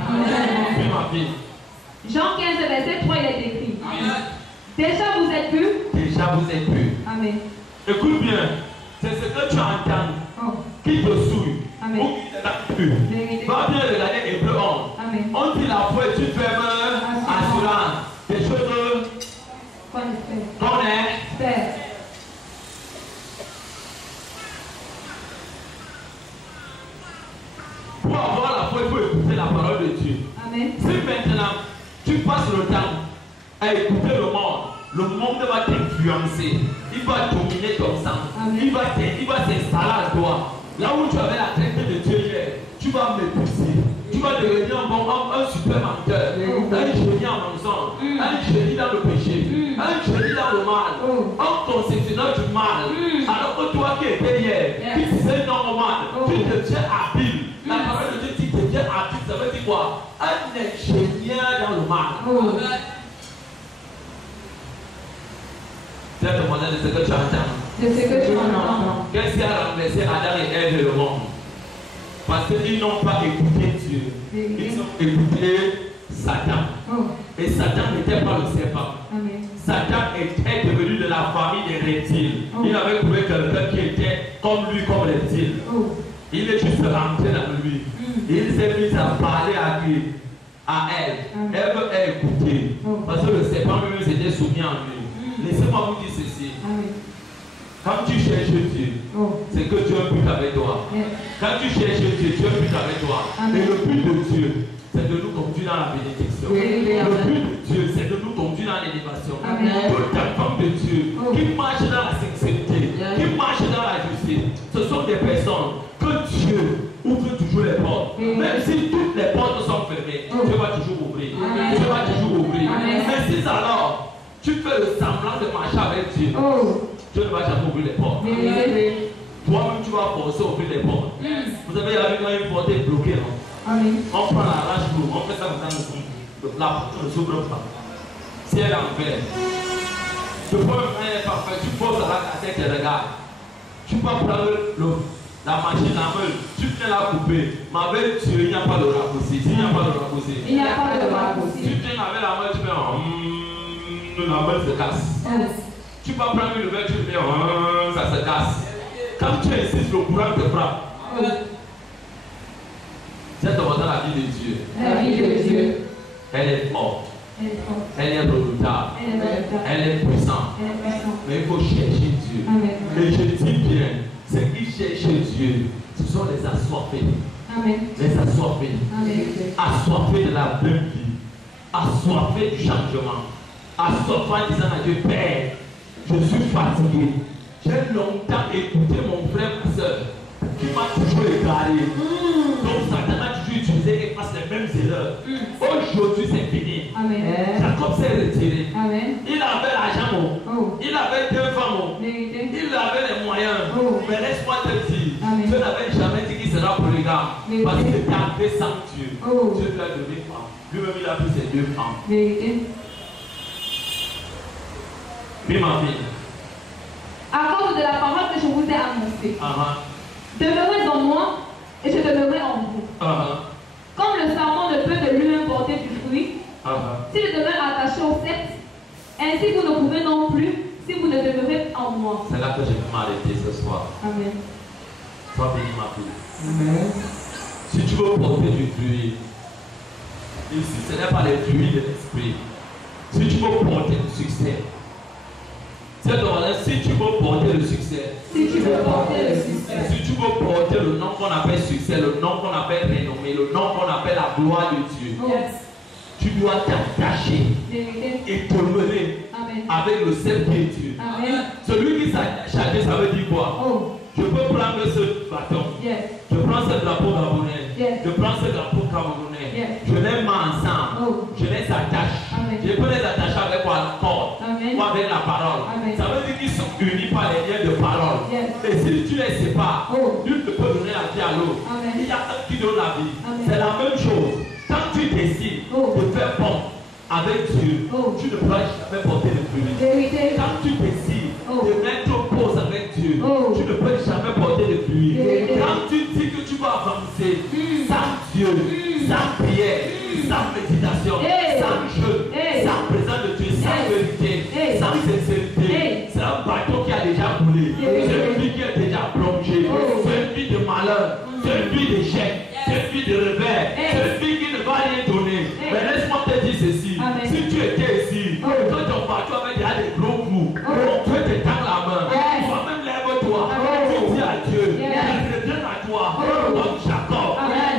Oui, ma fille. Jean 15, verset 3, il est écrit. Déjà vous êtes purs. Déjà vous êtes purs. Amen. Écoute bien, c'est ce que tu entends qui te souille ou qui te rend pur. Va bien regarder Hébreu 11. On dit la foi est une ferme assurance. Des choses qu'on est. Pour avoir la foi, il faut écouter la parole de Dieu. Amen. Si maintenant tu passes le temps à écouter le monde va t'influencer. Il va dominer ton sang. Il va s'installer à toi. Là où tu avais la crainte de Dieu hier, tu vas mépriser. Tu vas devenir un super menteur, un génie en mensonge, un génie dans le péché, un génie dans le mal, un concessionnaire du mal. Alors que toi qui étais hier, qui disais normal, tu deviens habile. La parole de Dieu dit que tu deviens habile, ça veut dire quoi? Un ingénieur dans le mal. Tu as demandé de ce que tu entends. De ce que tu entends. Qu'est-ce qui a renversé Adam et Ève et le monde? Parce qu'ils n'ont pas écouté Dieu. Ils ont écouté Satan. Et Satan n'était pas le serpent. Satan était devenu de la famille des reptiles. Il avait trouvé quelqu'un qui était comme lui, comme reptile. Il est juste rentré dans lui. Il s'est mis à parler à qui? À Ève. Ève a écouté. Parce que le serpent lui s'était soumis à lui. Laissez-moi vous dire ceci. Quand tu cherches Dieu, c'est que Dieu est plus avec toi. Quand tu cherches Dieu, Dieu est plus avec toi. Et le but de Dieu, c'est de nous conduire dans la bénédiction. Le but de Dieu, c'est de nous conduire dans l'élévation. Toute femme de Dieu qui marche dans la sincérité, qui marche dans la justice, ce sont des personnes que Dieu ouvre toujours les portes. Même si toutes les portes sont fermées, Dieu va toujours ouvrir. Dieu va toujours ouvrir. Mais si alors, tu fais le semblant de marcher avec Dieu, Dieu ne va jamais ouvrir les portes. Toi-même, tu vas forcer à ouvrir les portes. Vous avez vu quand une porte est bloquée, non? On prend la rage pour on fait ça dans le la porte ne s'ouvre pas. Si elle est en verre, Le premier moyen est parfait. Tu poses à la cassette et regardes. Tu peux prendre la machine à meule, tu viens la couper. Ma belle, il n'y a pas de raccourci. Il n'y a pas de raccourci. Il n'y a pas de raccourci. Tu viens avec la meule, tu fais la meule se casse. Tu peux prendre une nouvelle, tu fais ça se casse. Quand tu insistes, le courant te frappe. C'est dans la vie de Dieu. La vie de Dieu. Elle est forte. Elle est redoutable. Elle est puissante. Mais il faut chercher Dieu. Et je dis bien, ceux qui cherchent Dieu, ce sont les assoiffés. Les assoiffés. Assoiffés de la même vie. Assoiffés du changement. Assoiffés en disant à Dieu, Père, je suis fatigué. J'ai longtemps écouté mon frère, ma soeur, qui m'a toujours égaré. Donc Satan a toujours utilisé et fasse les mêmes erreurs. Aujourd'hui, c'est fini. Jacob s'est retiré. Il avait l'argent, il avait 2 femmes, il avait les moyens. Mais laisse-moi te dire, Dieu n'avait jamais dit qu'il sera prudent. Parce qu'il était arrivé sans Dieu. Dieu lui a donné femme. Lui-même, il a pris ses 2 femmes. Oui, ma fille. À cause de la parole que je vous ai annoncée. Demeurez en moi et je demeurerai en vous. Comme le sarment ne peut de lui-même porter du fruit, s'il demeure attaché au cep, ainsi vous ne pouvez non plus si vous ne demeurez en moi. C'est là que je vais m'arrêter ce soir. Amen. Sois béni, ma fille. Amen. Si tu veux porter du fruit, ici, ce n'est pas les fruits de l'esprit. Si tu veux porter du succès, si tu veux porter le succès, si tu veux porter le nom qu'on appelle succès, le nom qu'on appelle renommée, le nom qu'on appelle la gloire de Dieu, tu dois t'attacher et demeurer avec le seul qui est Dieu. Celui qui s'attache à Dieu, ça veut dire quoi? Je peux prendre ce bâton, je prends ce drapeau gabonais, je prends ce drapeau camerounais, je les mets ensemble, je les attache. Je peux les attacher avec quoi? La corde ou avec la parole. Ça veut dire qu'ils sont unis par les liens de parole. Et si tu les sépares, nul ne peut donner la vie à l'autre. Il y a un qui donne la vie. C'est la même chose. Quand tu décides de faire bon avec Dieu, tu ne pourras jamais porter le fruit. Quand tu décides de mettre pause avec Dieu, tu ne peux jamais porter le fruit. Quand tu dis que tu vas avancer sans Dieu, sans prière, sans méditation, sans jeu, sans présence de Dieu, sans vérité, sans sincérité, c'est un bateau qui a déjà coulé. C'est une vie qui est déjà plongée. C'est une vie de malheur. C'est une vie d'échec. C'est une vie de revers. C'est une vie qui ne va rien donner. Mais laisse-moi te dire ceci. Si tu étais ici, quand ton bateau avait déjà des gros coups, Dieu te tend la main. Toi-même lève-toi. Tu dis à Dieu. Il revient à toi. Comme Jacob.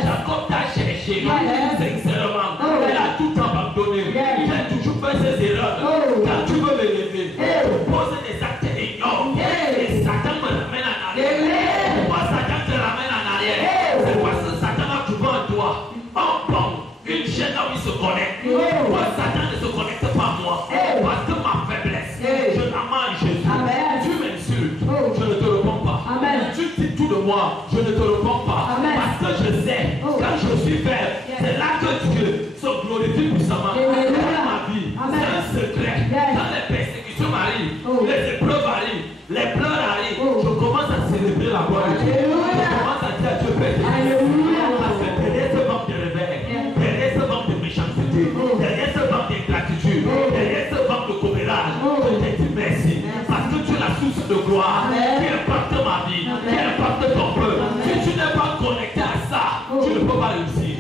Jacob t'a cherché. Sincèrement. Il a tout abandonné. J'ai toujours fait ces erreurs. Quand tu veux me lever, tu poses des actes énormes. Et Satan me ramène en arrière. Pourquoi Satan te ramène en arrière? C'est parce que Satan a trouvé en toi un pont, une chaîne où il se connecte. Pourquoi Satan ne se connecte pas à moi? Parce que ma faiblesse, je la mange Jésus. Tu m'insultes, je ne te réponds pas. Tu dis tout de moi, je ne te réponds pas. Parce que je sais, quand je suis faible, c'est là que Dieu se glorifie puissamment. Dans ma vie, c'est un secret. Quand les persécutions m'arrivent, les épreuves arrivent, les pleurs arrivent, je commence à célébrer la gloire de Dieu. Je commence à dire à Dieu, Père, parce que derrière ce manque de réveil, derrière ce manque de méchanceté, derrière ce manque d'ingratitude, derrière ce manque de commérage, je te dis merci. Parce que tu es la source de gloire qui impacte ma vie, qui impacte ton peuple. Si tu n'es pas connecté à ça, tu ne peux pas réussir.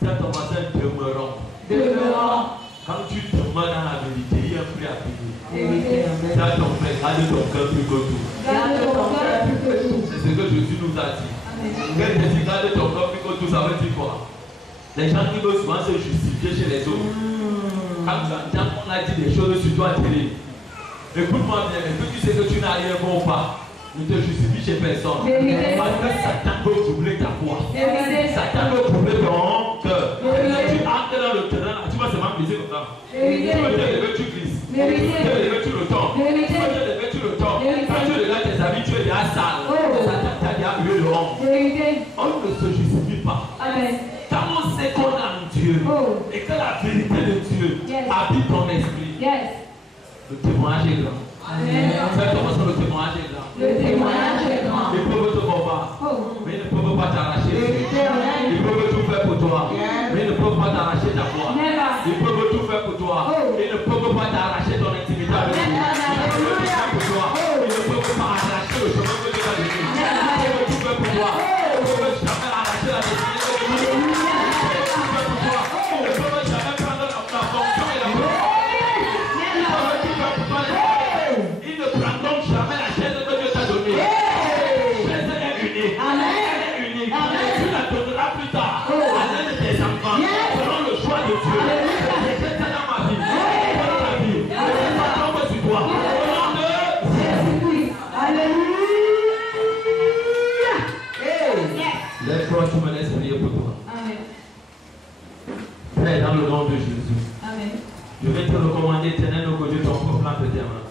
C'est ton voisin demeurant. Quand tu demeures dans la vérité, il y a un prix à payer. Garde ton frère, garde ton cœur plus que tout. C'est ce que Jésus nous a dit. Quand il dit garde ton cœur plus que tout, ça veut dire quoi? Les gens qui veulent souvent se justifier chez les autres. Quand on a dit des choses sur toi terribles, écoute-moi bien, mais tu sais que tu n'as rien bon ou pas, ne te justifie chez personne. Parce que Satan veut troubler ta foi. Satan veut troubler ton cœur. Tu entres dans le terrain, tu vas seulement briser comme ça. Tu veux te lever, tu glisses. Tu veux te lever, tu le tombes. Tu veux te lever, tu le tombes. Quand tu regardes tes amis, tu es déjà sale. Satan t'a déjà hué le honte. On ne se justifie pas. Quand on sait qu'on a un Dieu et que la vérité de Dieu habite ton esprit, témoignage est grand. Fais ton le témoignage est grand. Le témoignage est grand. Ils peuvent te voir, mais ils ne peuvent pas t'arracher. Ils peuvent tout faire pour toi, mais ils ne peuvent pas t'arracher ta voix. Ils peuvent tout faire pour toi, ils ne peuvent pas t'arracher ton intimité avec Dieu. Ils peuvent tout faire pour toi, ils ne peuvent pas arracher le chemin que tu as donné. Ils peuvent tout faire pour toi, ils ne peuvent jamais arracher la destinée que tu as donnée. Ils peuvent tout faire pour toi, ils ne peuvent jamais prendre la fonction et la gloire. Ils peuvent tout faire pour toi, ils ne prendront jamais la chaise que Dieu t'a donnée. Chaise est unique. Elle est unique. Tu la donneras plus tard à l'un de tes enfants selon le choix de Dieu. C'est ça dans ma vie. Dans ta vie. Ça tombe sur toi. Au nom de Jésus-Christ. Alléluia. Lève-toi, tu me laisses prier pour toi. Amen. Père, dans le nom de Jésus. Amen. Je vais te recommander, éternel, au Dieu, ton peuple entre tes mains.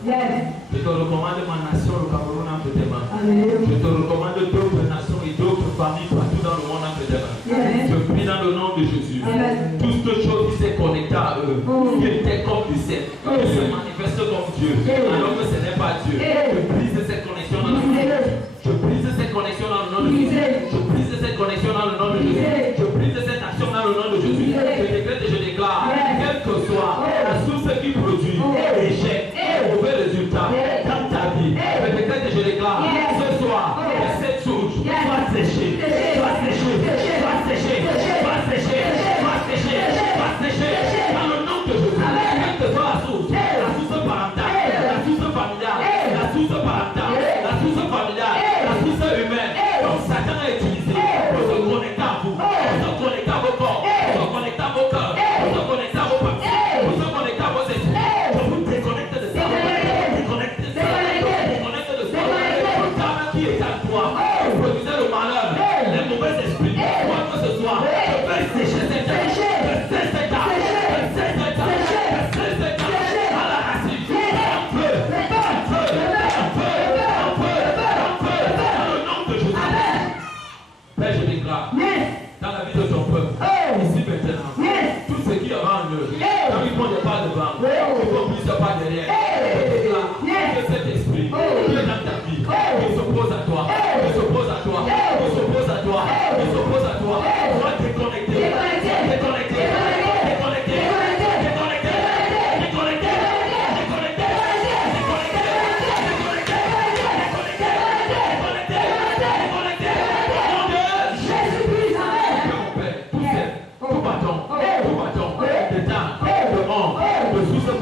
Je te recommande ma nation, le Cameroun, entre tes mains. Je te recommande d'autres nations et d'autres familles partout dans le monde entre tes mains. Je prie dans le nom de Jésus. Toutes les choses qui s'est connectées à eux, qui étaient comme du ciel, qui se manifestent comme Dieu, alors que ce n'est pas Dieu. Je brise cette connexion dans le nom de Jésus. Je brise cette connexion dans le nom de Jésus. Je brise cette connexion dans le nom de Jésus. Je brise cette action dans le nom de Jésus. Je décrète et je déclare, quelle que soit la source qui produit échec, mauvais résultat dans ta vie, je décrète et je déclare, ce soir, cette source soit séchée, soit séchée, soit séchée, soit séchée, soit séchée, soit séchée, dans le nom de Jésus. Quelle que soit la source parentale, la source familiale, la source parentale, la source familiale, la source humaine, donc Satan a utilisé pour se connecter à vous, pour se connecter à vos corps, pour se connecter à vos cœurs, pour se connecter à vos pensées, pour se connecter à vos esprits. Je vous déconnecte de ça, déconnecte de ça, déconnecte de ça. Le terme qui est à toi, produisez le malheur, les mauvais esprits, quoi que ce soit, je vais sécher cette terre, je sais cette terre, je sais cette terre, je sais cette terre, à la racine, un feu, un feu, un feu, un feu, un feu, dans le nom de Jésus. Père, je déclare, dans la vie de ton peuple, ici maintenant, tout ce qui aura en eux, quand ils font des pas devant, ils font plus de pas derrière. Je déclare que cet esprit qui est dans ta vie, qui s'oppose à toi, qui s'oppose à toi, qui s'oppose à toi, qui s'oppose à toi, soit déconnecté, déconnecté, déconnecté, déconnecté, déconnecté, déconnecté, déconnecté, tout bâton, de temps, de monde, de sous-ce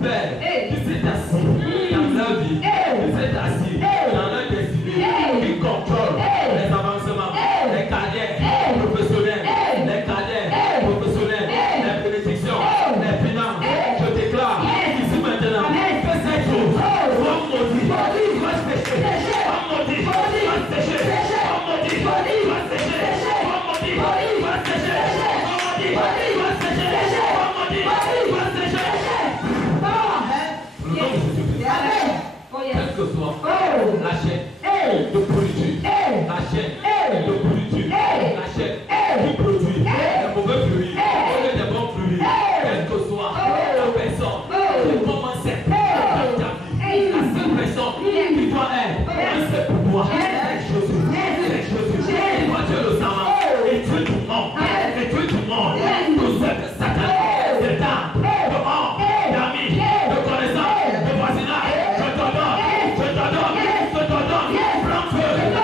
Père, qui s'est assis dans leur vie, qui s'est assis dans leur destinée, qui contrôle les avancements, les carrières professionnelles, les carrières professionnelles, les bénédictions, les finances. Je déclare ici maintenant que ces choses soient maudites, soient séchées, soient maudites, soient séchées, soient maudites, soient séchées, soient maudites, soient séchées. Quelle que soit la chaîne de pourriture, la chaîne de pourriture, la chaîne qui produit des mauvais fruits au lieu des bons fruits, quelle que soit la personne qui commence dans ta vie, la seule personne qui doit être, c'est pour toi, c'est Jésus, c'est Jésus. Et toi tu es le sang, et tu es tout le monde, et tu es tout le monde, tout ce que Satan, de temps, de mort, d'amis, de connaissances, de voisinage, je te donne, prends feu.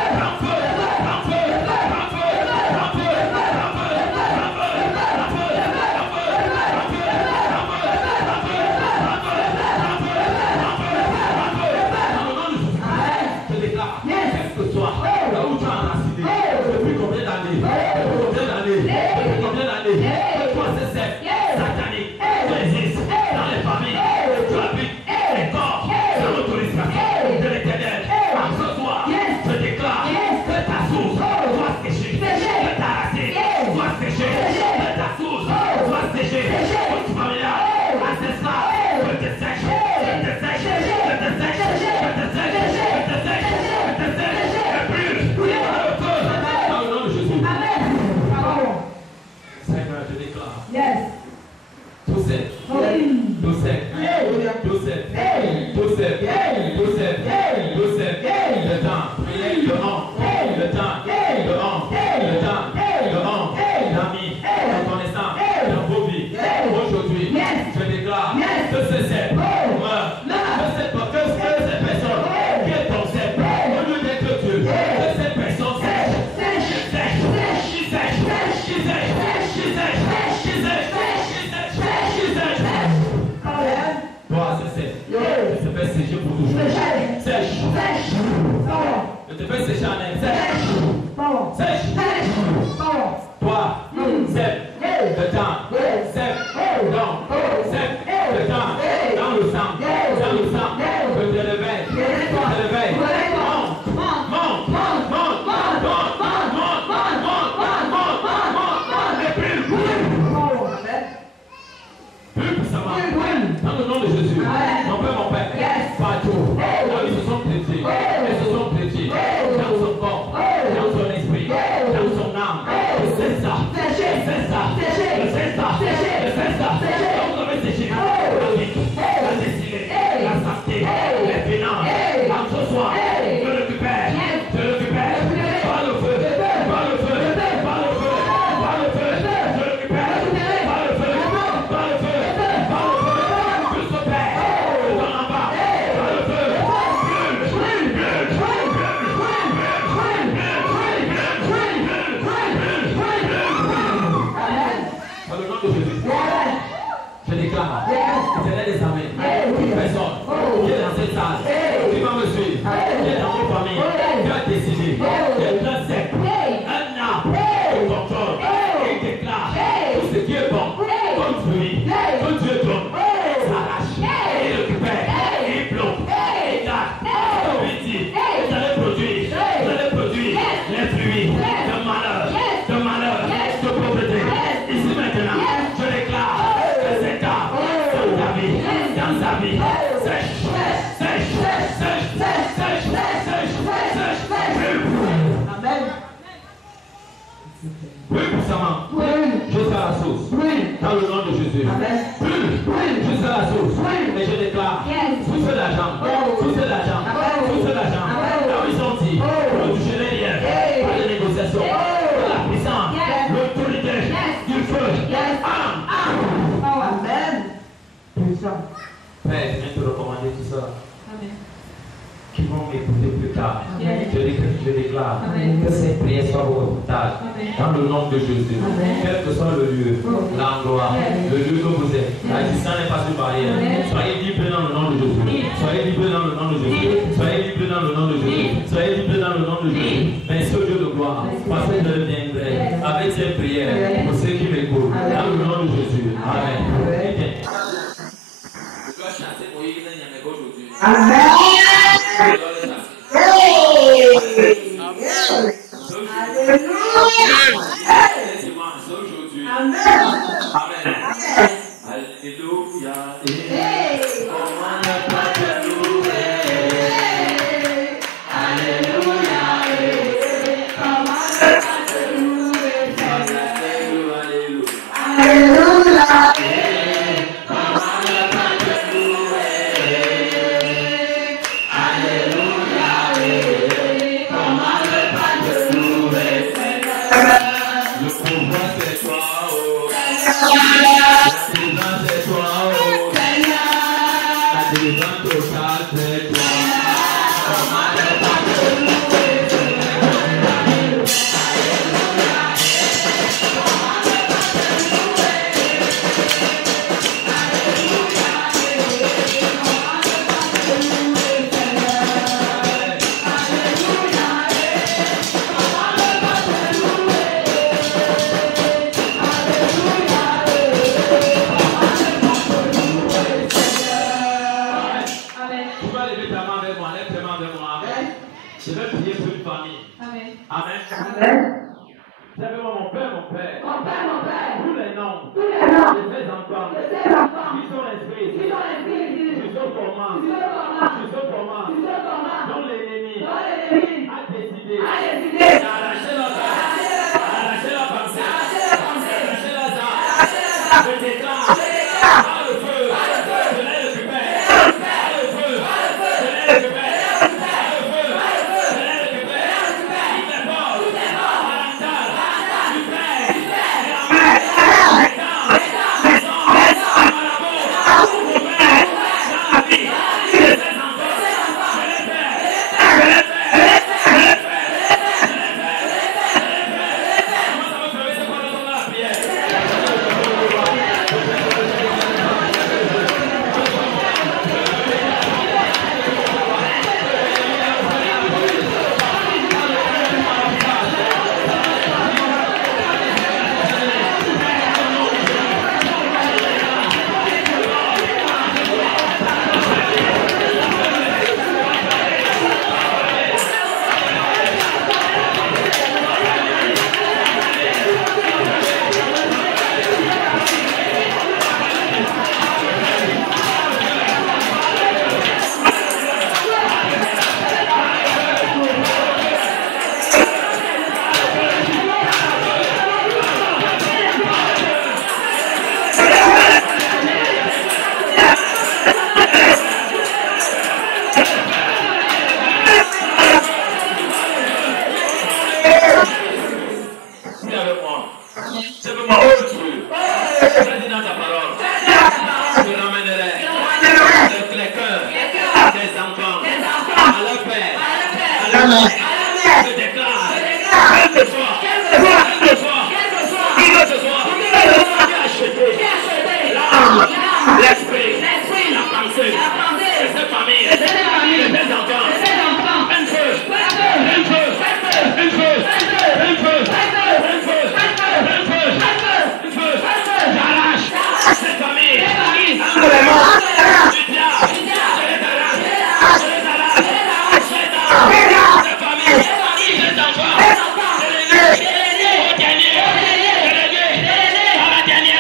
sécher pour toujours. Sèche. Je te fais sécher en air. Sèche. Toi, sèche. Le temps. Sèche. Donc, sèche. Le temps. Dans le sang. Je te réveille. Dans le nom de Jésus, mon Père, partout, là où ils se sont chrétiens, elles se sont chrétiens, dans son corps, dans son esprit, dans son âme, c'est ça, donc vous avez séché la vie, la destinée, la santé, les finances, l'entre-soi, je récupère, par le feu, je récupère, par le feu, je déclare, éternel des armées, toute personne qui est dans cette salle, qui va me suivre, qui est dans mon famille, qui a décidé, qui est un sec, un arbre, qui contrôle, qui déclare tout ce qui est bon, comme fruit, que Dieu donne, s'arrache, il récupère, il bloque, il garde, il dit, vous allez produire les fruits de malheur, de pauvreté. Ici maintenant, je déclare que cet arbre dans sa vie, sèche. Amen. Brûle puissamment. Jusqu'à la source. Dans le nom de Jésus. Brûle jusqu'à la source. Et je déclare, poussez l'argent. Là où ils sont dit, pour toucher les liens, pas de négociation, la puissance, l'autorité, du feu. Amen. Père, je viens te recommander tout ça. Amen. Qui vont m'écouter plus tard. Je déclare que ces prières soient au reportage. Dans le nom de Jésus. Quel que soit le lieu, l'endroit, le lieu que vous êtes, la distance n'est pas une barrière. Soyez libres dans le nom de Jésus. Soyez libres dans le nom de Jésus. Soyez libres dans le nom de Jésus. Soyez libres dans le nom de Jésus. Merci au Dieu de gloire. Parce que je viendrai avec ces prières pour ceux qui m'écoutent. Dans le nom de Jésus. Amen. Amen. Je déclare, quelquefois, qui que ce soit, qui a acheté l'âme, l'esprit, la pensée de cette famille, de tes enfants, un feu, un feu, un feu, un feu, un feu, j'arrache cette famille, du diable, je les arrache, cette famille, ces enfants, je les mets au dernier, à la dernière,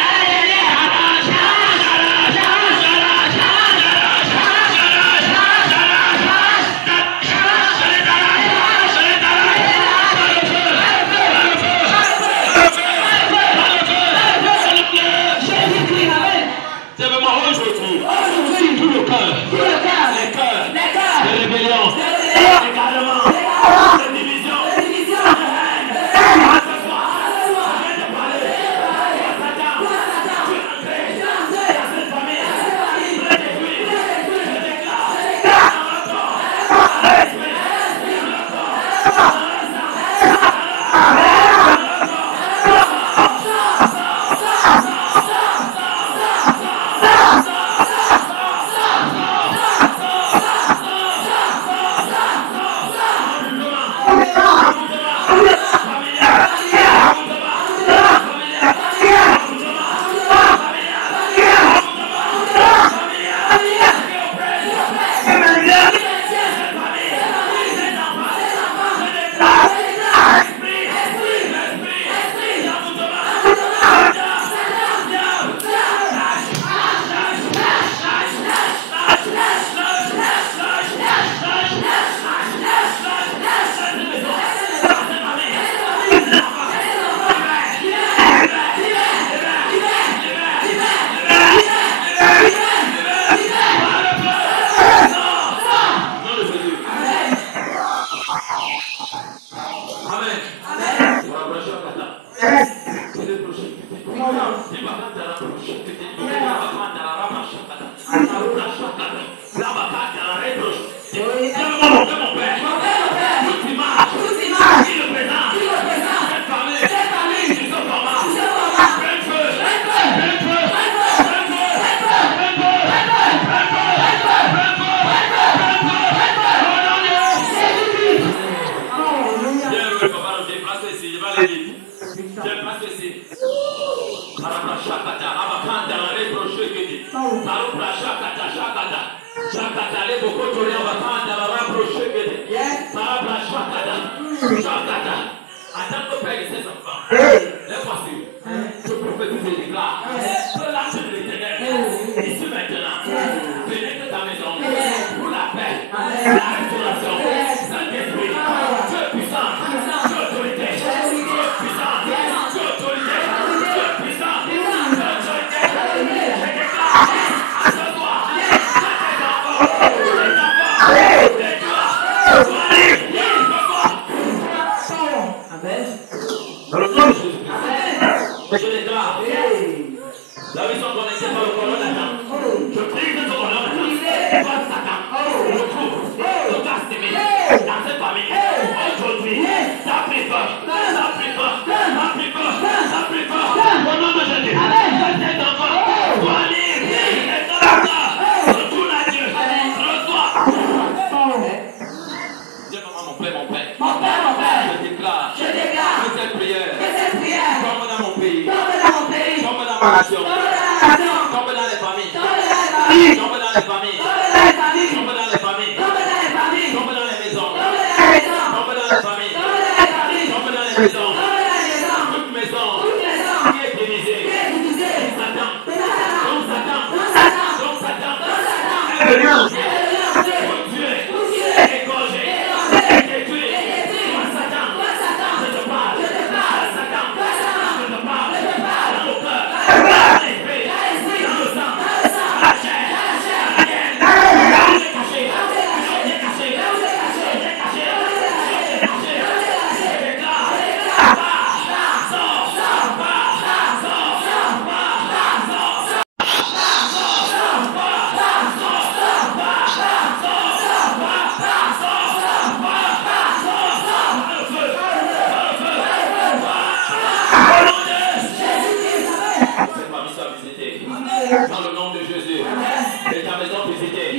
maison visitée.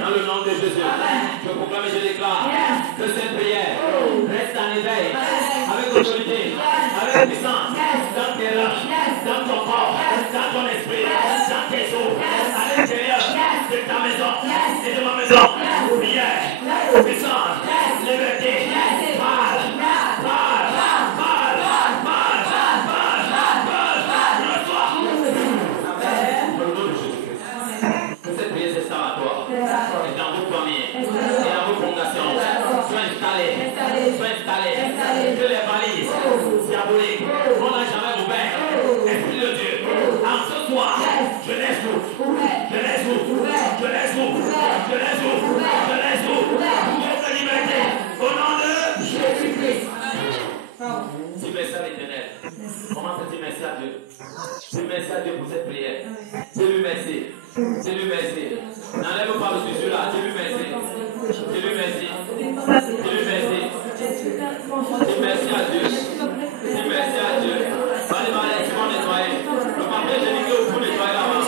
Dans le nom de Jésus. Je proclame et je déclare que cette prière reste en éveil, avec autorité, avec puissance, dans tes reins, dans ton corps, dans ton esprit, dans tes os, à l'intérieur de ta maison et de ma maison. Prière, puissance, liberté, parle, parle, parle, parle, parle, reçois. Dans le nom de Jésus-Christ. Que cette prière s'installe à toi, et dans vos familles, et dans vos fondations. Sois installé. Que les valises diaboliques, on n'a jamais ouvert. Esprit de Dieu, en ce soir, je laisse ouvre. Votre liberté, au nom de Jésus-Christ. Dis merci à l'Éternel. Commence à dire merci à Dieu. Dis merci à Dieu pour cette prière. Dis-lui merci. N'enlève pas le sujet là. Dis-lui merci. Dis merci à Dieu. Dis merci à Dieu. Allez, laisse-moi nettoyer. Le papier, j'ai dit que vous nettoyer là-bas.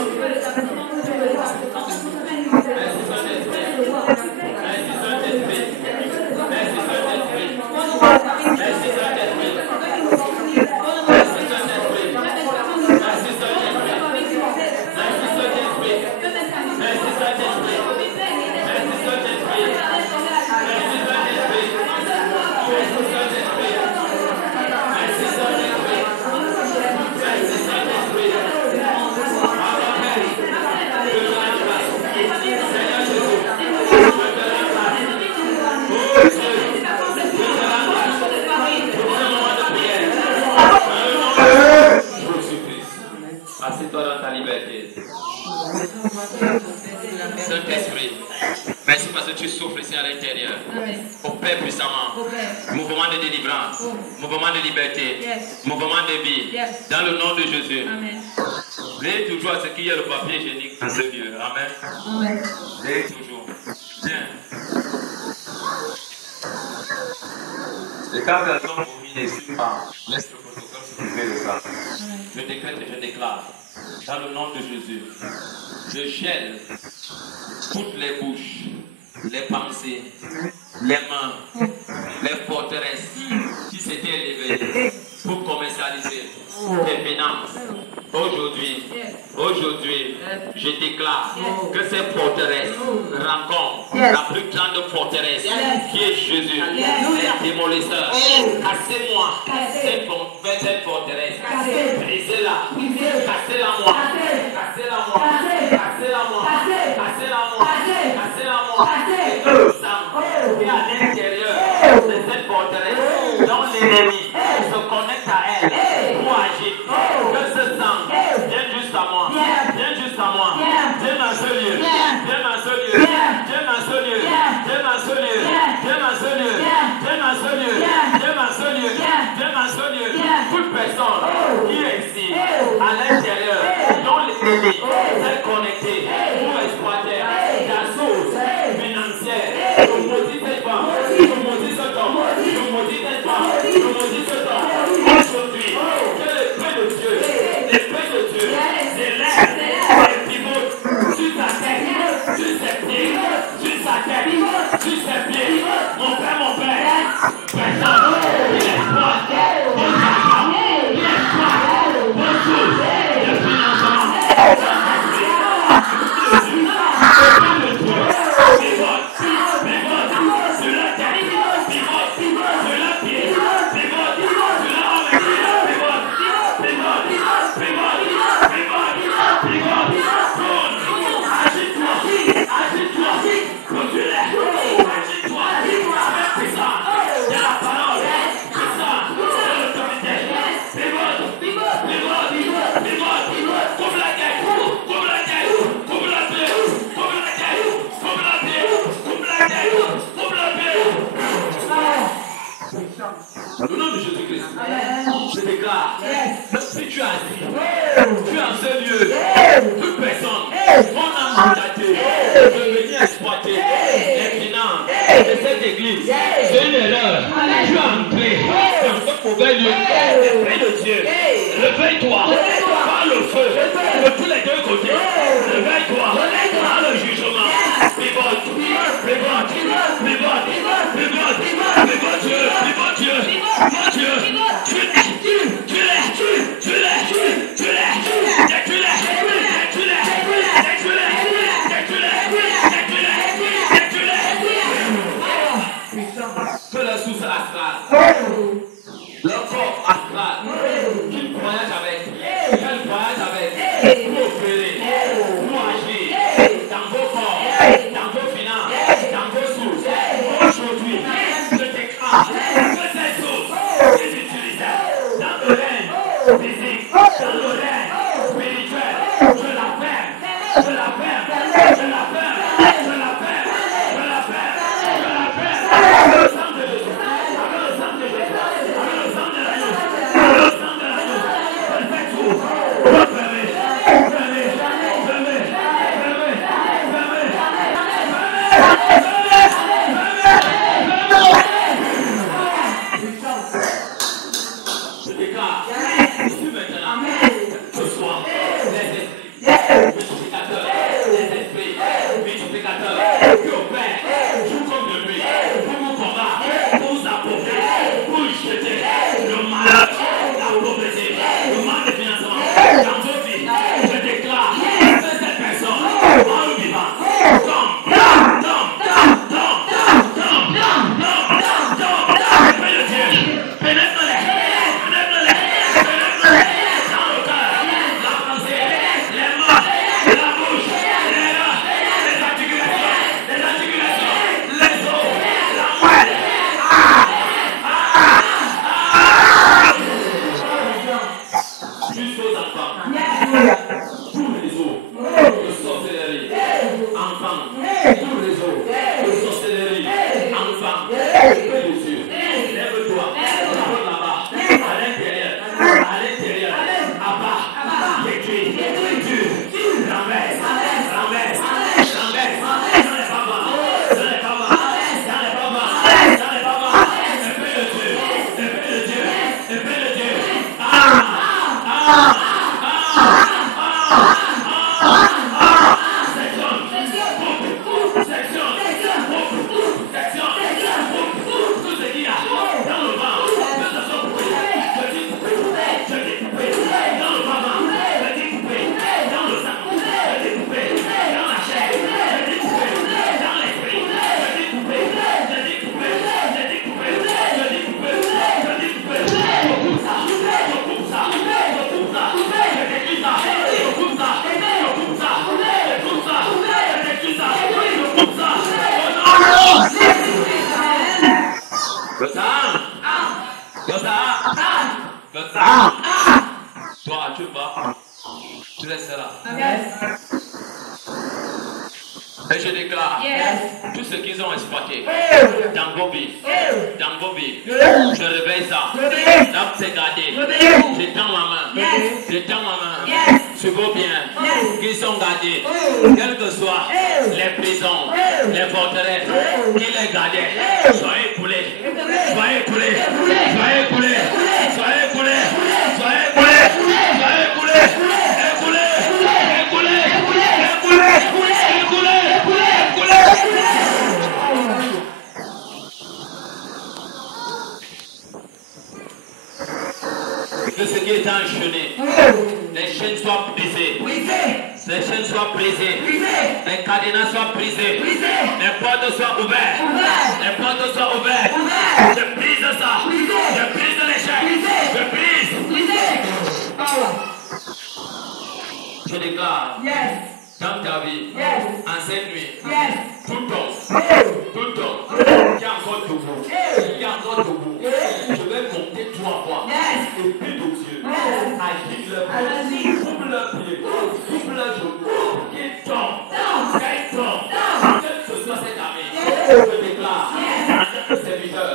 Merci Saint-Esprit. Assieds-toi dans ta liberté. Saint-Esprit, merci parce que tu souffles ici à l'intérieur. Opère puissamment. Mouvement de délivrance, mouvement de liberté, mouvement de vie. Dans le nom de Jésus. Veillez toujours à ce qu'il y ait le papier hygiénique dans ce lieu. Amen. Veillez toujours. Tiens. Les cas personnes vomit des pas. Laisse le protocole s'occuper de ça. Je décrète et je déclare. Dans le nom de Jésus, je gèle toutes les bouches, les pensées, les mains, les forteresses qui s'étaient élevées pour commercialiser les finances. Aujourd'hui, je déclare que ces forteresses rencontrent la plus grande forteresse qui est Jésus, les démolisseurs. Cassez-moi cette forteresse, brisez-la, cassez-la moi, et que le sang qui est à l'intérieur de cette forteresse, dont l'ennemi se connecte à elle pour agir, que ce sang vienne juste à moi, vienne dans ce lieu, toute personne qui est ici, à l'intérieur, dont l'ennemi est connecté pour exploiter la source financière, je maudis cette femme, je maudis cet homme, je maudis cette femme, je maudis cet homme. Aujourd'hui, que l'esprit de Dieu s'élève et pivote sur sa tête, sur ses pieds, mon père, présent, il exploite vos argent, il exploite vos sources de financement. Dans le nom de Jésus-Christ, je déclare, si tu as assis, tu es en ce lieu, toute personne, on a mandaté de venir exploiter les finances de cette église. C'est une erreur. Tu as entré dans ce mauvais lieu. Esprit de Dieu, réveille-toi par le feu de tous les deux côtés. Réveille-toi par le jugement. Toi, tu vas. Tu restes là. Et je déclare, tout ce qu'ils ont exploité dans vos vies, je réveille ça. Là, c'est gardé. Je tends ma main. Sur vos biens, qu'ils sont gardés, quelles que soient les prisons, les forteresses, qui les gardaient, soyez coulés, soyez coulés, soyez coulés, soyez coulés, soyez coulés, soyez coulés, que ce qui est enchaîné, les chaînes soient brisées, les chaînes soient brisées, les cadenas soient brisés, les portes soient ouvertes, les portes soient ouvertes. Je brise ça, je brise les chaînes, je brise. Je déclare, dans ta vie, en cette nuit, tout homme qui a encore debout, je vais monter 3 fois. Et puis de Dieu, agite leur pied, coupe leur pied, coupe leur genou, qu'ils tombent, quelle que soit cette année, je déclare, en tant que serviteur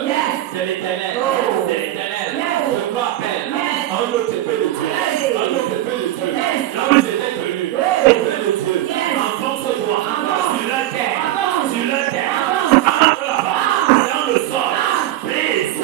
de l'Éternel, je vous appelle un autre épée de Dieu, là où j'étais venu, épée de Dieu, en force de joie, sur la terre, entre là-bas, dans le sol, brise.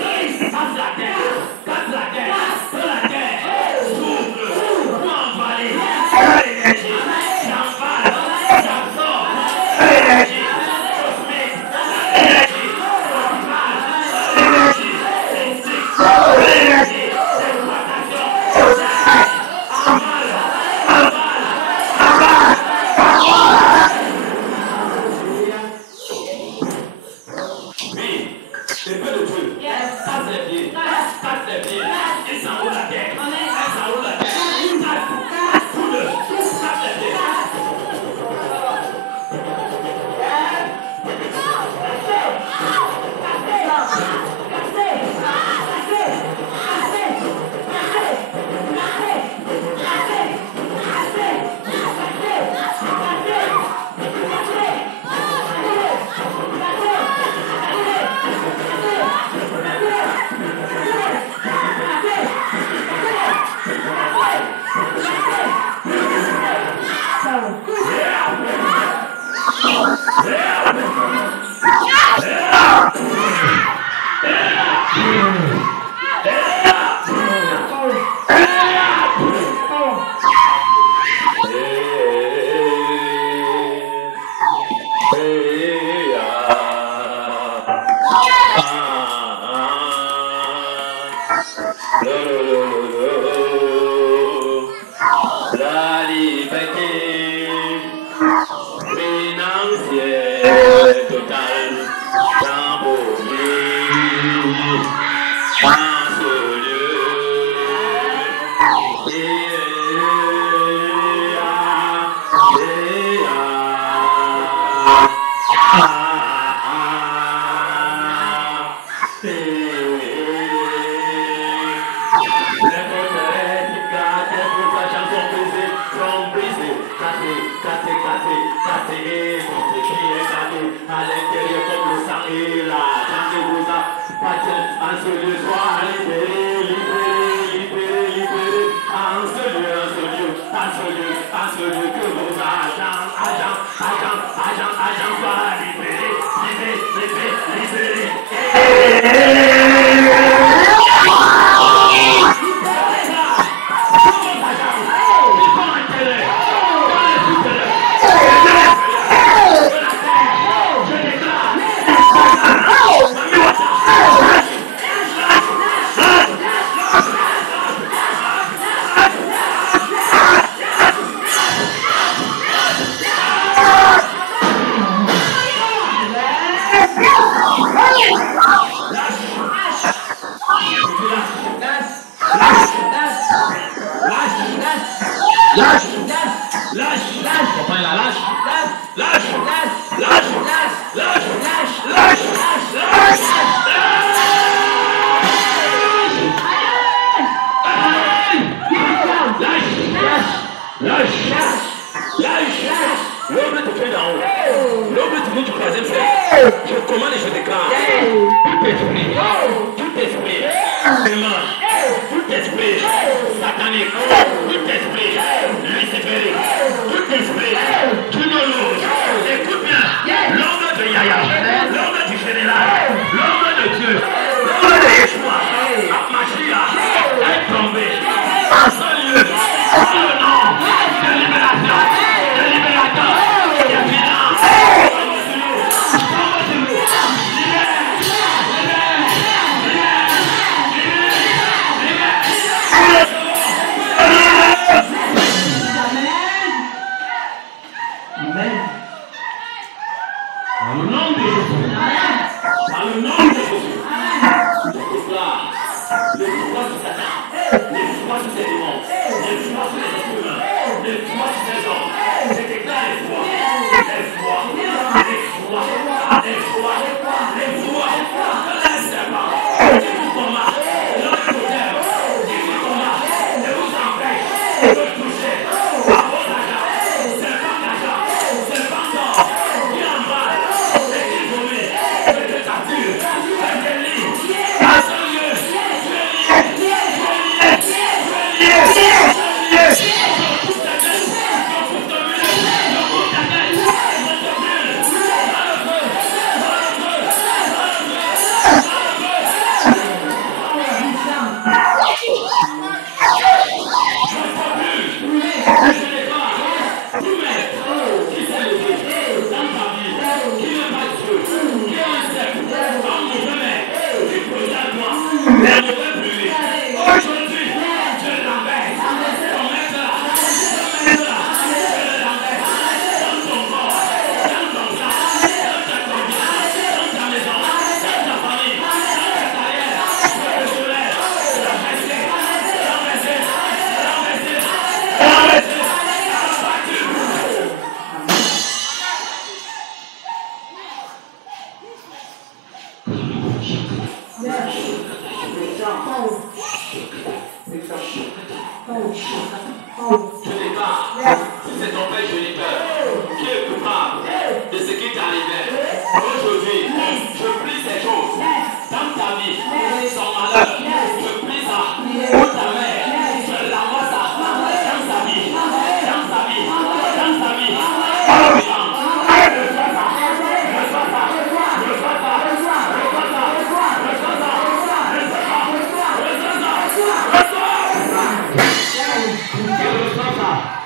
Yes!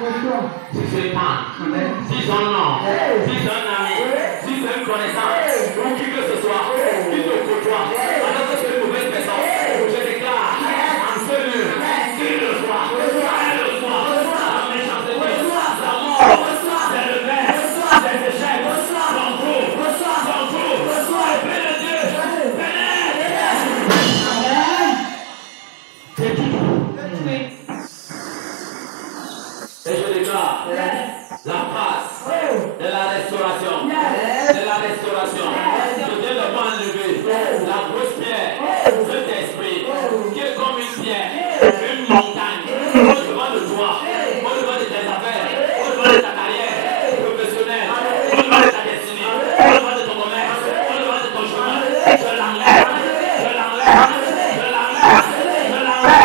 Si c'est pas, si c'est un nom, si c'est un ami, si c'est une connaissance, ou qui que ce soit, qui te côtoie, alors que c'est une mauvaise personne, je déclare en ce lieu, qu'il le soit, elle le soit, la méchanceté, la mort, c'est le verre, c'est l'échec, son trou, épée de Dieu, c'est tout. Et je déclare la grâce de la restauration. De la restauration. Je viens de m'enlever la grosse pierre, cet esprit qui est comme une pierre, une montagne, au-devant de toi, au-devant de tes affaires, au-devant de ta carrière professionnelle, au-devant de ta destinée, au-devant de ton commerce, au-devant de ton chemin. Je l'enlève, je l'enlève, je l'enlève, je l'enlève.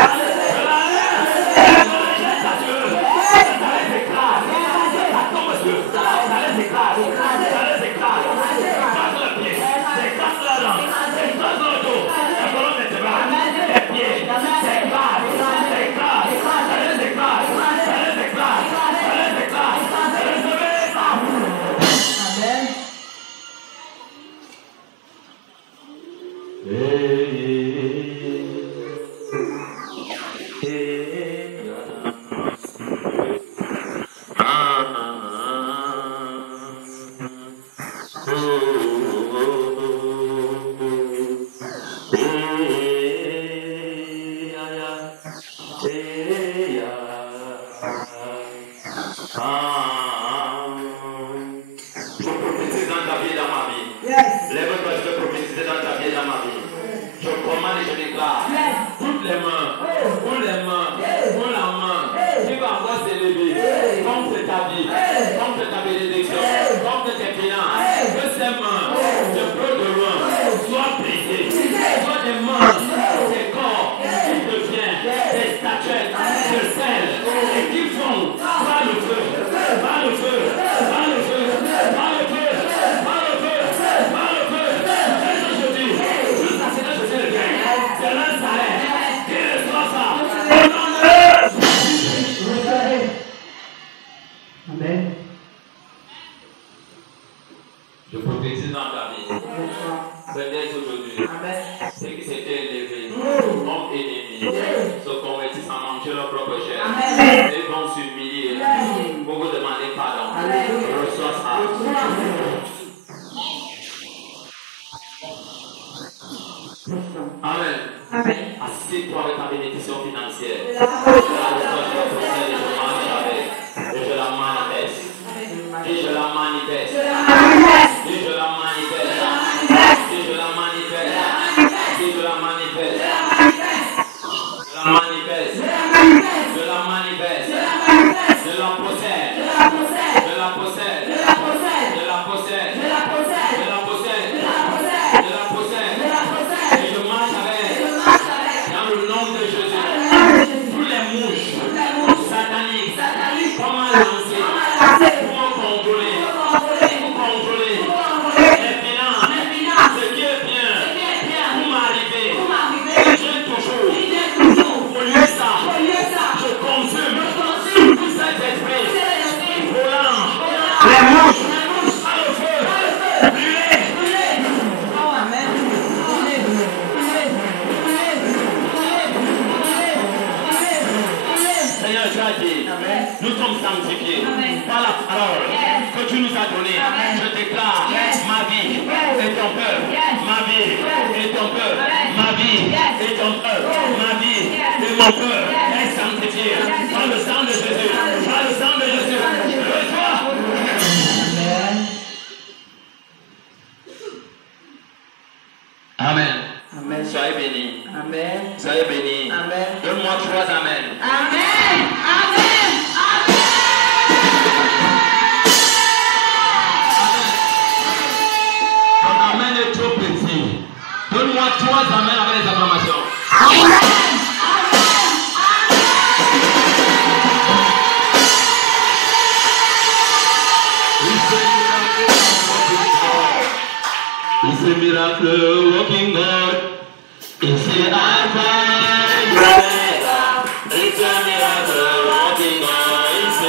Nous sommes sanctifiés par la parole que tu nous as donnée. Je déclare ma vie et ton peuple, ma vie et ton peuple, ma vie et ton peuple, ma vie et mon peuple est sanctifié par le sang de Jésus, par le sang de Jésus. Reçois. Amen. Amen. Soyez bénis. Amen. Soyez bénis. Amen. Donne-moi 3 amen. Amen. Amen. Ton amen est trop petit. Donne-moi 3 amen avec les acclamations. Amen. It's a miracle working God. It's a Alpha and Omega. It's a miracle working God. It's a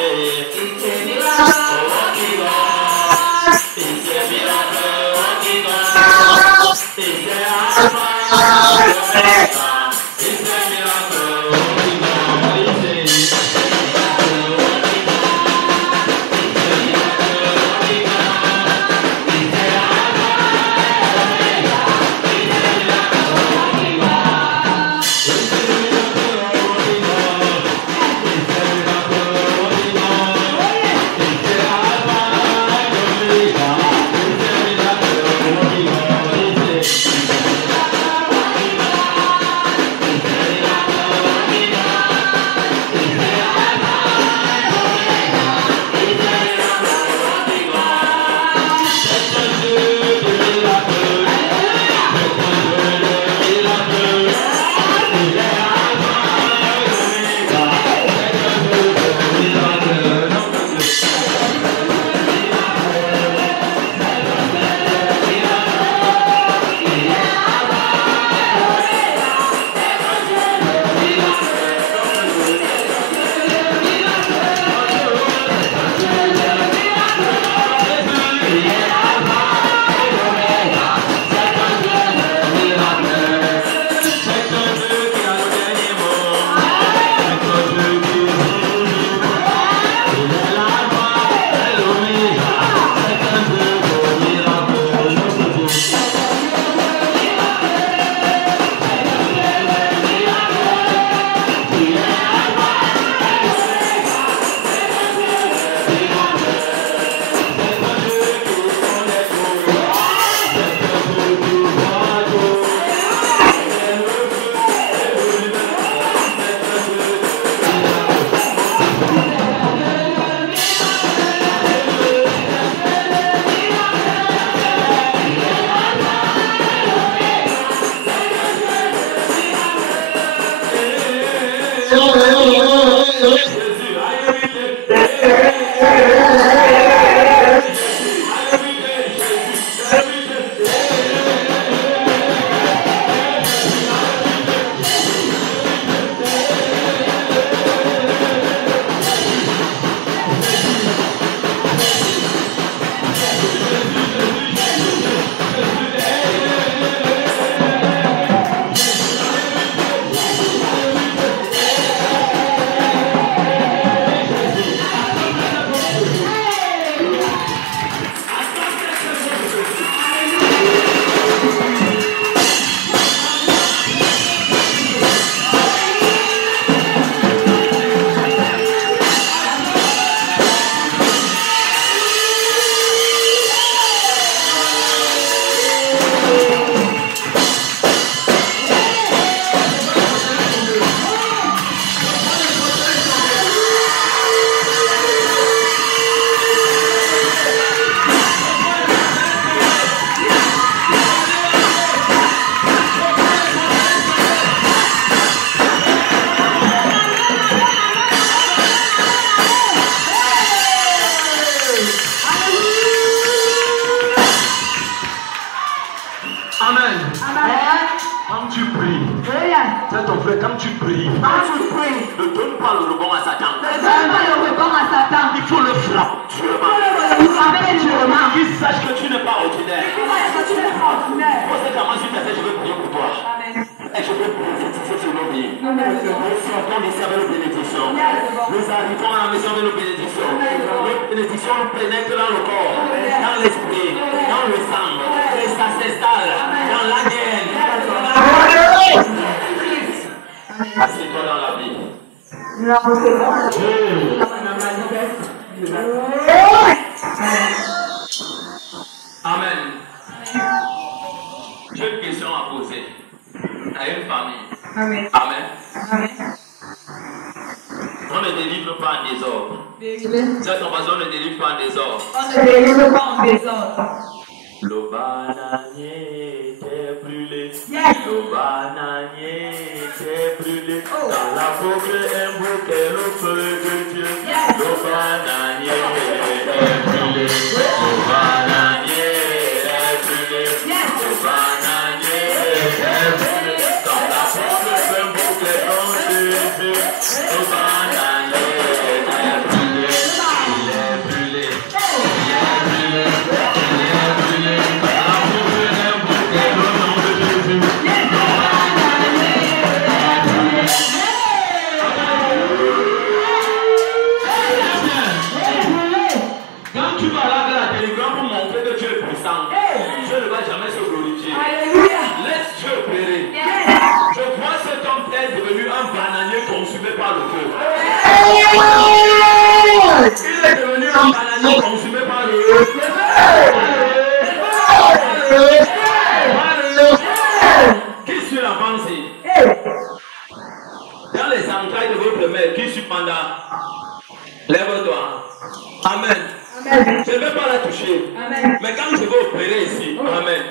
Mais quand je vais opérer ici, amen.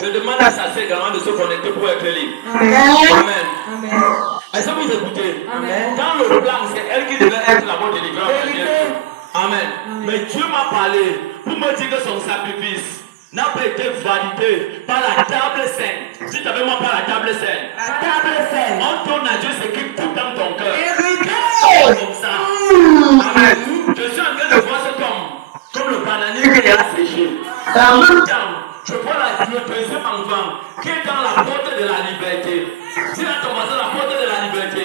Je demande à sa sœur également de se connecter pour être libre. Amen. Est-ce que vous écoutez? Dans le plan, c'est elle qui devait être la bonne délivrance. Amen. Mais Dieu m'a parlé pour me dire que son sacrifice n'a pas été validé par la table sainte. Si tu avais moi par la table sainte. On tourne à Dieu ce qui tout dans ton cœur. Comme ça. Amen. Je suis en train de voir cet homme comme le bananier qui est asséché. En même temps, je vois le deuxième enfant qui est dans la porte de la liberté. Si là ton voisin, la porte de la liberté.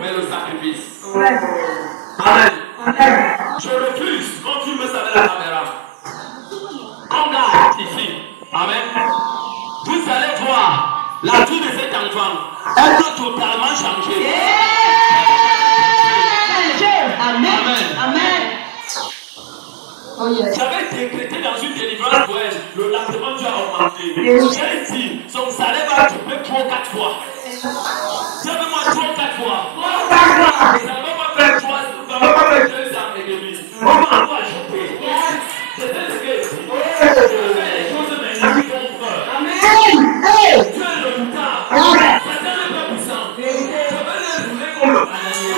Mais le sacrifice. Amen. Je refuse quand tu me savais la caméra. Comme là, ici. Amen. Vous allez voir la vie de cet enfant. Elle doit totalement changer. Amen. Oh, yes. J'avais décrété dans une délivrance pour elle, le lendemain Dieu a augmenté. J'ai dit, son salaire va tripler 3 ou 4 fois. J'avais moi 3 ou 4 fois. Ça ne va pas faire 3, ça ne va pas faire 2 ans et demi. On va encore ajouter. C'est ce que je dis. Je fais les choses maintenant qui font peur. Dieu est le moutarde. Satan n'est pas puissant. Je vais les rouler comme le bananier.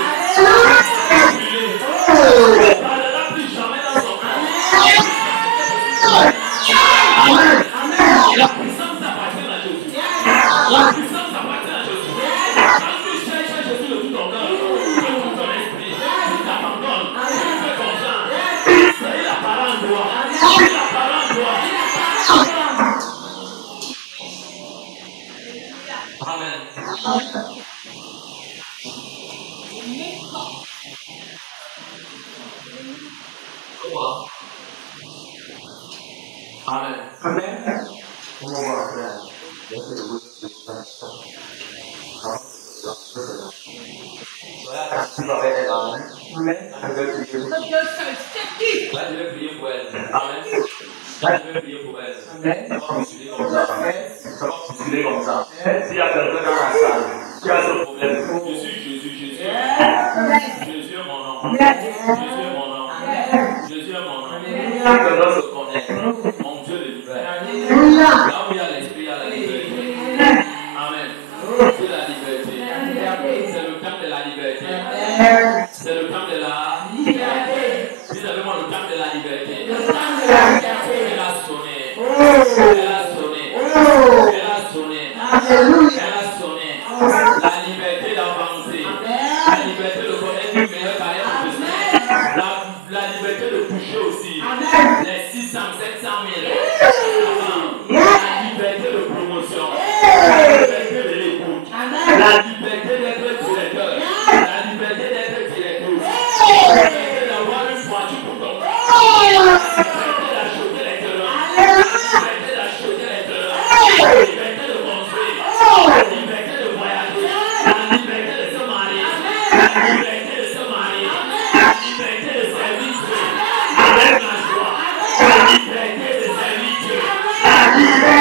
Je ne parlerai plus jamais dans son corps. La puissance appartient à Jésus. La puissance appartient à Jésus. Quand tu cherches Jésus de tout ton cœur, de tout ton esprit, tu t'abandonnes, tu fais confiance. C'est la parole en toi. C'est la parole en toi. Amen. Amen. Là, je vais prier pour elle. Amen. Là, je vais prier pour elle. Ça va postuler comme ça. Ça va postuler comme ça. S'il y a quelqu'un dans la salle qui a ce problème, je suis Jésus. Jésus est mon nom. Jésus est mon nom. Jésus est mon nom. Quelqu'un se connaît. Mon Dieu le libère. Là où il y a l'esprit, il y a la liberté. Amen. C'est la liberté. C'est le temps de la liberté. C'est le temps de la liberté. Dis avec moi le temps de la liberté. Elle a sonné. Elle a sonné. Elle a sonné. Elle a sonné. La liberté d'avancer. La liberté de connaître une meilleure carrière professionnelle. La liberté de toucher aussi. Les 600, 700 000. La liberté de promotion. La liberté de l'écoute. La liberté d'être directeur. La liberté d'être directrice. La liberté d'avoir une voiture pour ton corps. La liberté d'acheter les terrains. La liberté d'acheter les terrains. La liberté de construire. La liberté de voyager. La liberté de se marier. La liberté de se marier. La liberté de servir Dieu avec la joie. La liberté de servir Dieu. La liberté.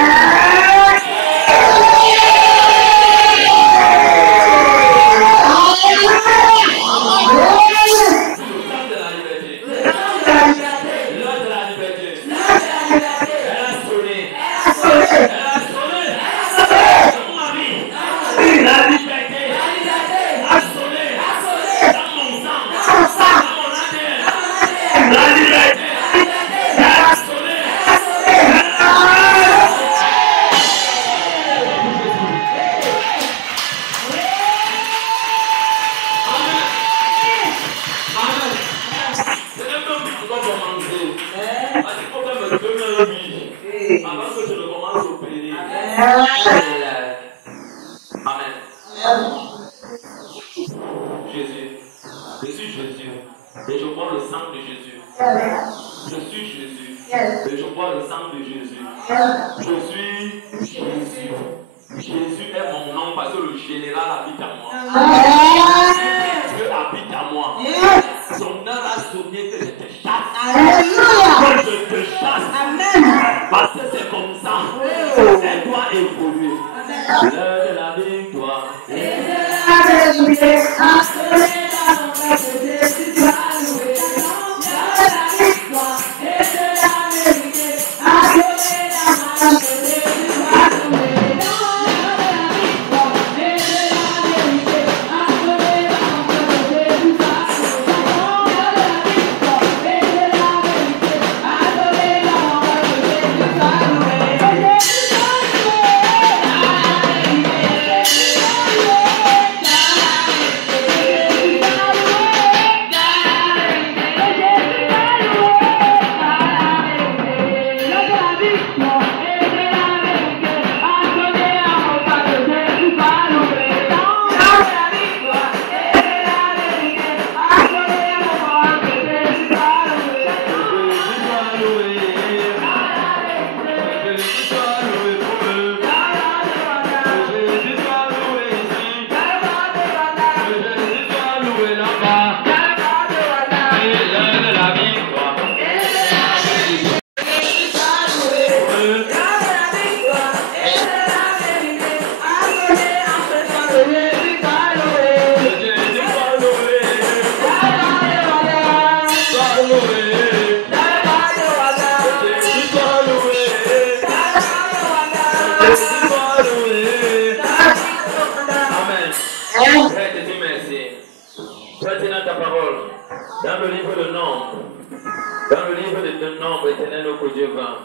nombre éternel au Dieu vain.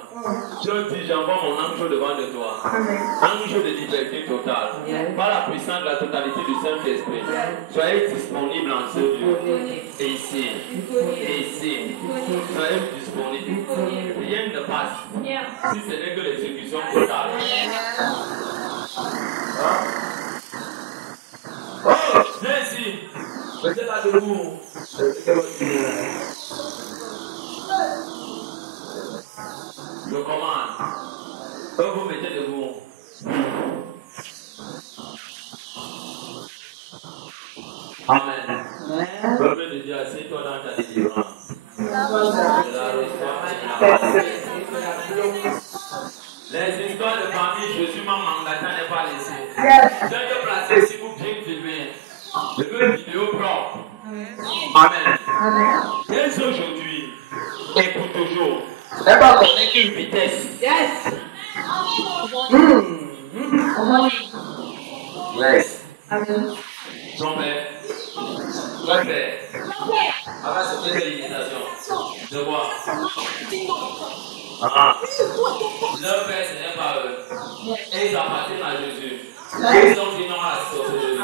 Dieu dit, j'envoie mon ange devant de toi. Ange de liberté totale. Par la puissance de la totalité du Saint-Esprit. Soyez disponible en ce lieu. Et ici. Et ici. Soyez disponible. Rien ne passe. Si ce n'est que l'exécution totale. Oh, viens ici. Vous êtes là debout. Je commande. Quand vous mettez debout. Amen. Peuple de Dieu, assieds-toi dans ta délivrance. Je la reçois. Les histoires de famille, Jésus m'a mandaté à ne pas laisser. Je vais te placer si vous bien filmer. Je veux une vidéo propre. Amen. Dès aujourd'hui, et pour toujours, n'est pas qu'on ait qu'une vitesse. Yes. Yes. Amen. Ton père. Ton père. Avant cette limitation. De quoi? Leur père, ce n'est pas eux. Et ils appartiennent à Jésus. Ils ont dit non à la sorcellerie.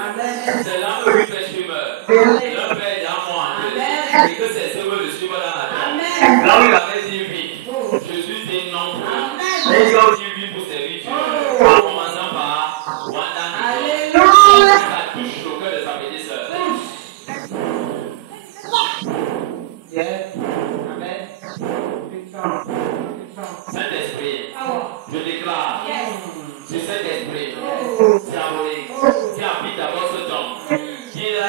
C'est là où lui fait fumeur. Leur père est à moi. Et que ses œuvres le suivent dans la terre. Là où il avait dit oui, Jésus dit non. Et ils ont dit oui pour servir Dieu. En commençant par Wanda. Ça touche le cœur de sa petite sœur. Amen. Saint-Esprit, je déclare, c'est Saint-Esprit, diabolique, qui habite dans votre tombe, il a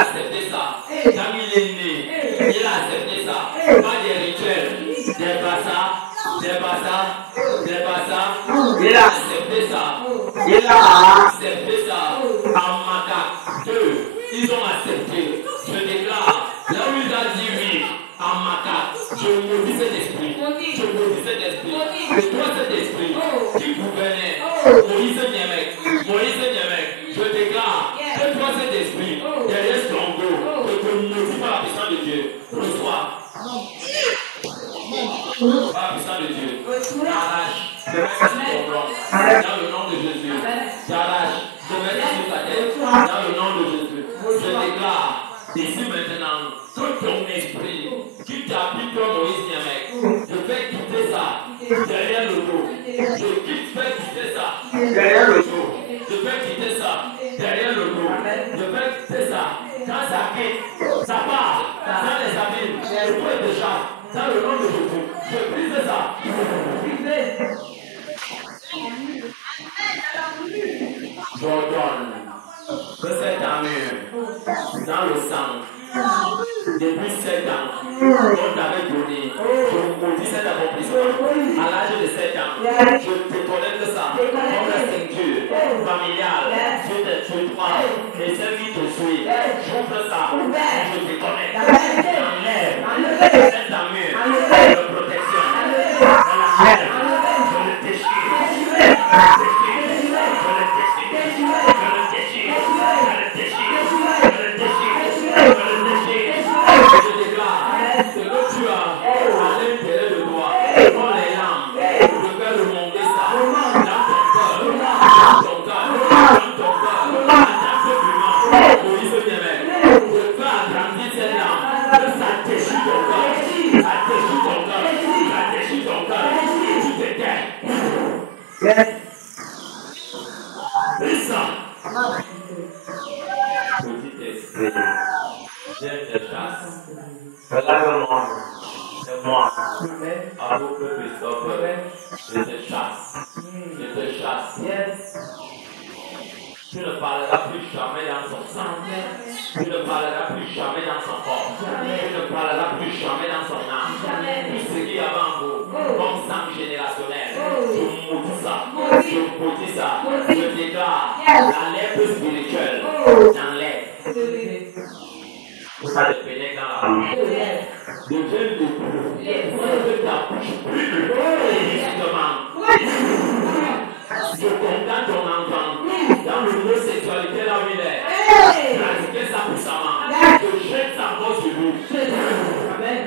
accepté ça, quand il est né, il a accepté ça, pas des rituels, des bassins, il a accepté ça, en macaque, deux, ils ont accepté, je déclare, là où il a dit oui, en macaque, je maudis cet esprit, et toi cet esprit qui gouvernait, Moïse Niemek, je déclare que toi cet esprit, derrière ce tombeau, que tu ne maudis pas la puissance de Dieu, reçois. Par la puissance de Dieu, arrache, je mets ça sur ton bras, dans le nom de Jésus, j'arrache, je mets ça sur ta tête, dans le nom de Jésus, je déclare, ici maintenant, que ton esprit, qui t'habite toi Moïse Niemek, je fais quitter ça, derrière le dos, je fais quitter ça, derrière le dos, je fais quitter ça, derrière le dos, je fais quitter ça, quand ça quitte, ça part, dans les habits, je peux déjà, dans le nom de Jésus, je brise ça, j'ordonne que cette armure, dans le sang, depuis 7 ans, on t'avait donné, je maudis cet accomplissement. À l'âge de 7 ans, je te connecte ça comme la ceinture familiale sur tes trottoirs et celle qui te suit. J'ouvre ça, je te connecte. J'enlève cette armure de protection. Je le déchire. Je déclare ce que tu as à l'intérieur de toi, dans les lames, je vais remonter ça dans ton cœur, en tant que humain, Moïse Niemek. Je peux agrandir cette lame, que ça déchire ton cœur, tu te tais. Ça. Petit esprit. Je te chasse. Regarde-moi. C'est moi. Avoue que Christophe. Je te chasse. Tu ne parleras plus jamais dans son sang. Tu ne parleras plus jamais dans son corps. Tu ne parleras plus jamais dans son âme. Tout ce qui est avant vous, comme sang générationnel, je maudis ça. Je déclare la lèvre spirituelle. J'enlève. Ça te pénètre dans la bouche. Deviens debout. Que ta bouche brûle. Justement. Je condamne ton enfant dans l'homosexualité là où il est. Pratiquez ça puissamment. Je jette sa voix sur vous. Amen.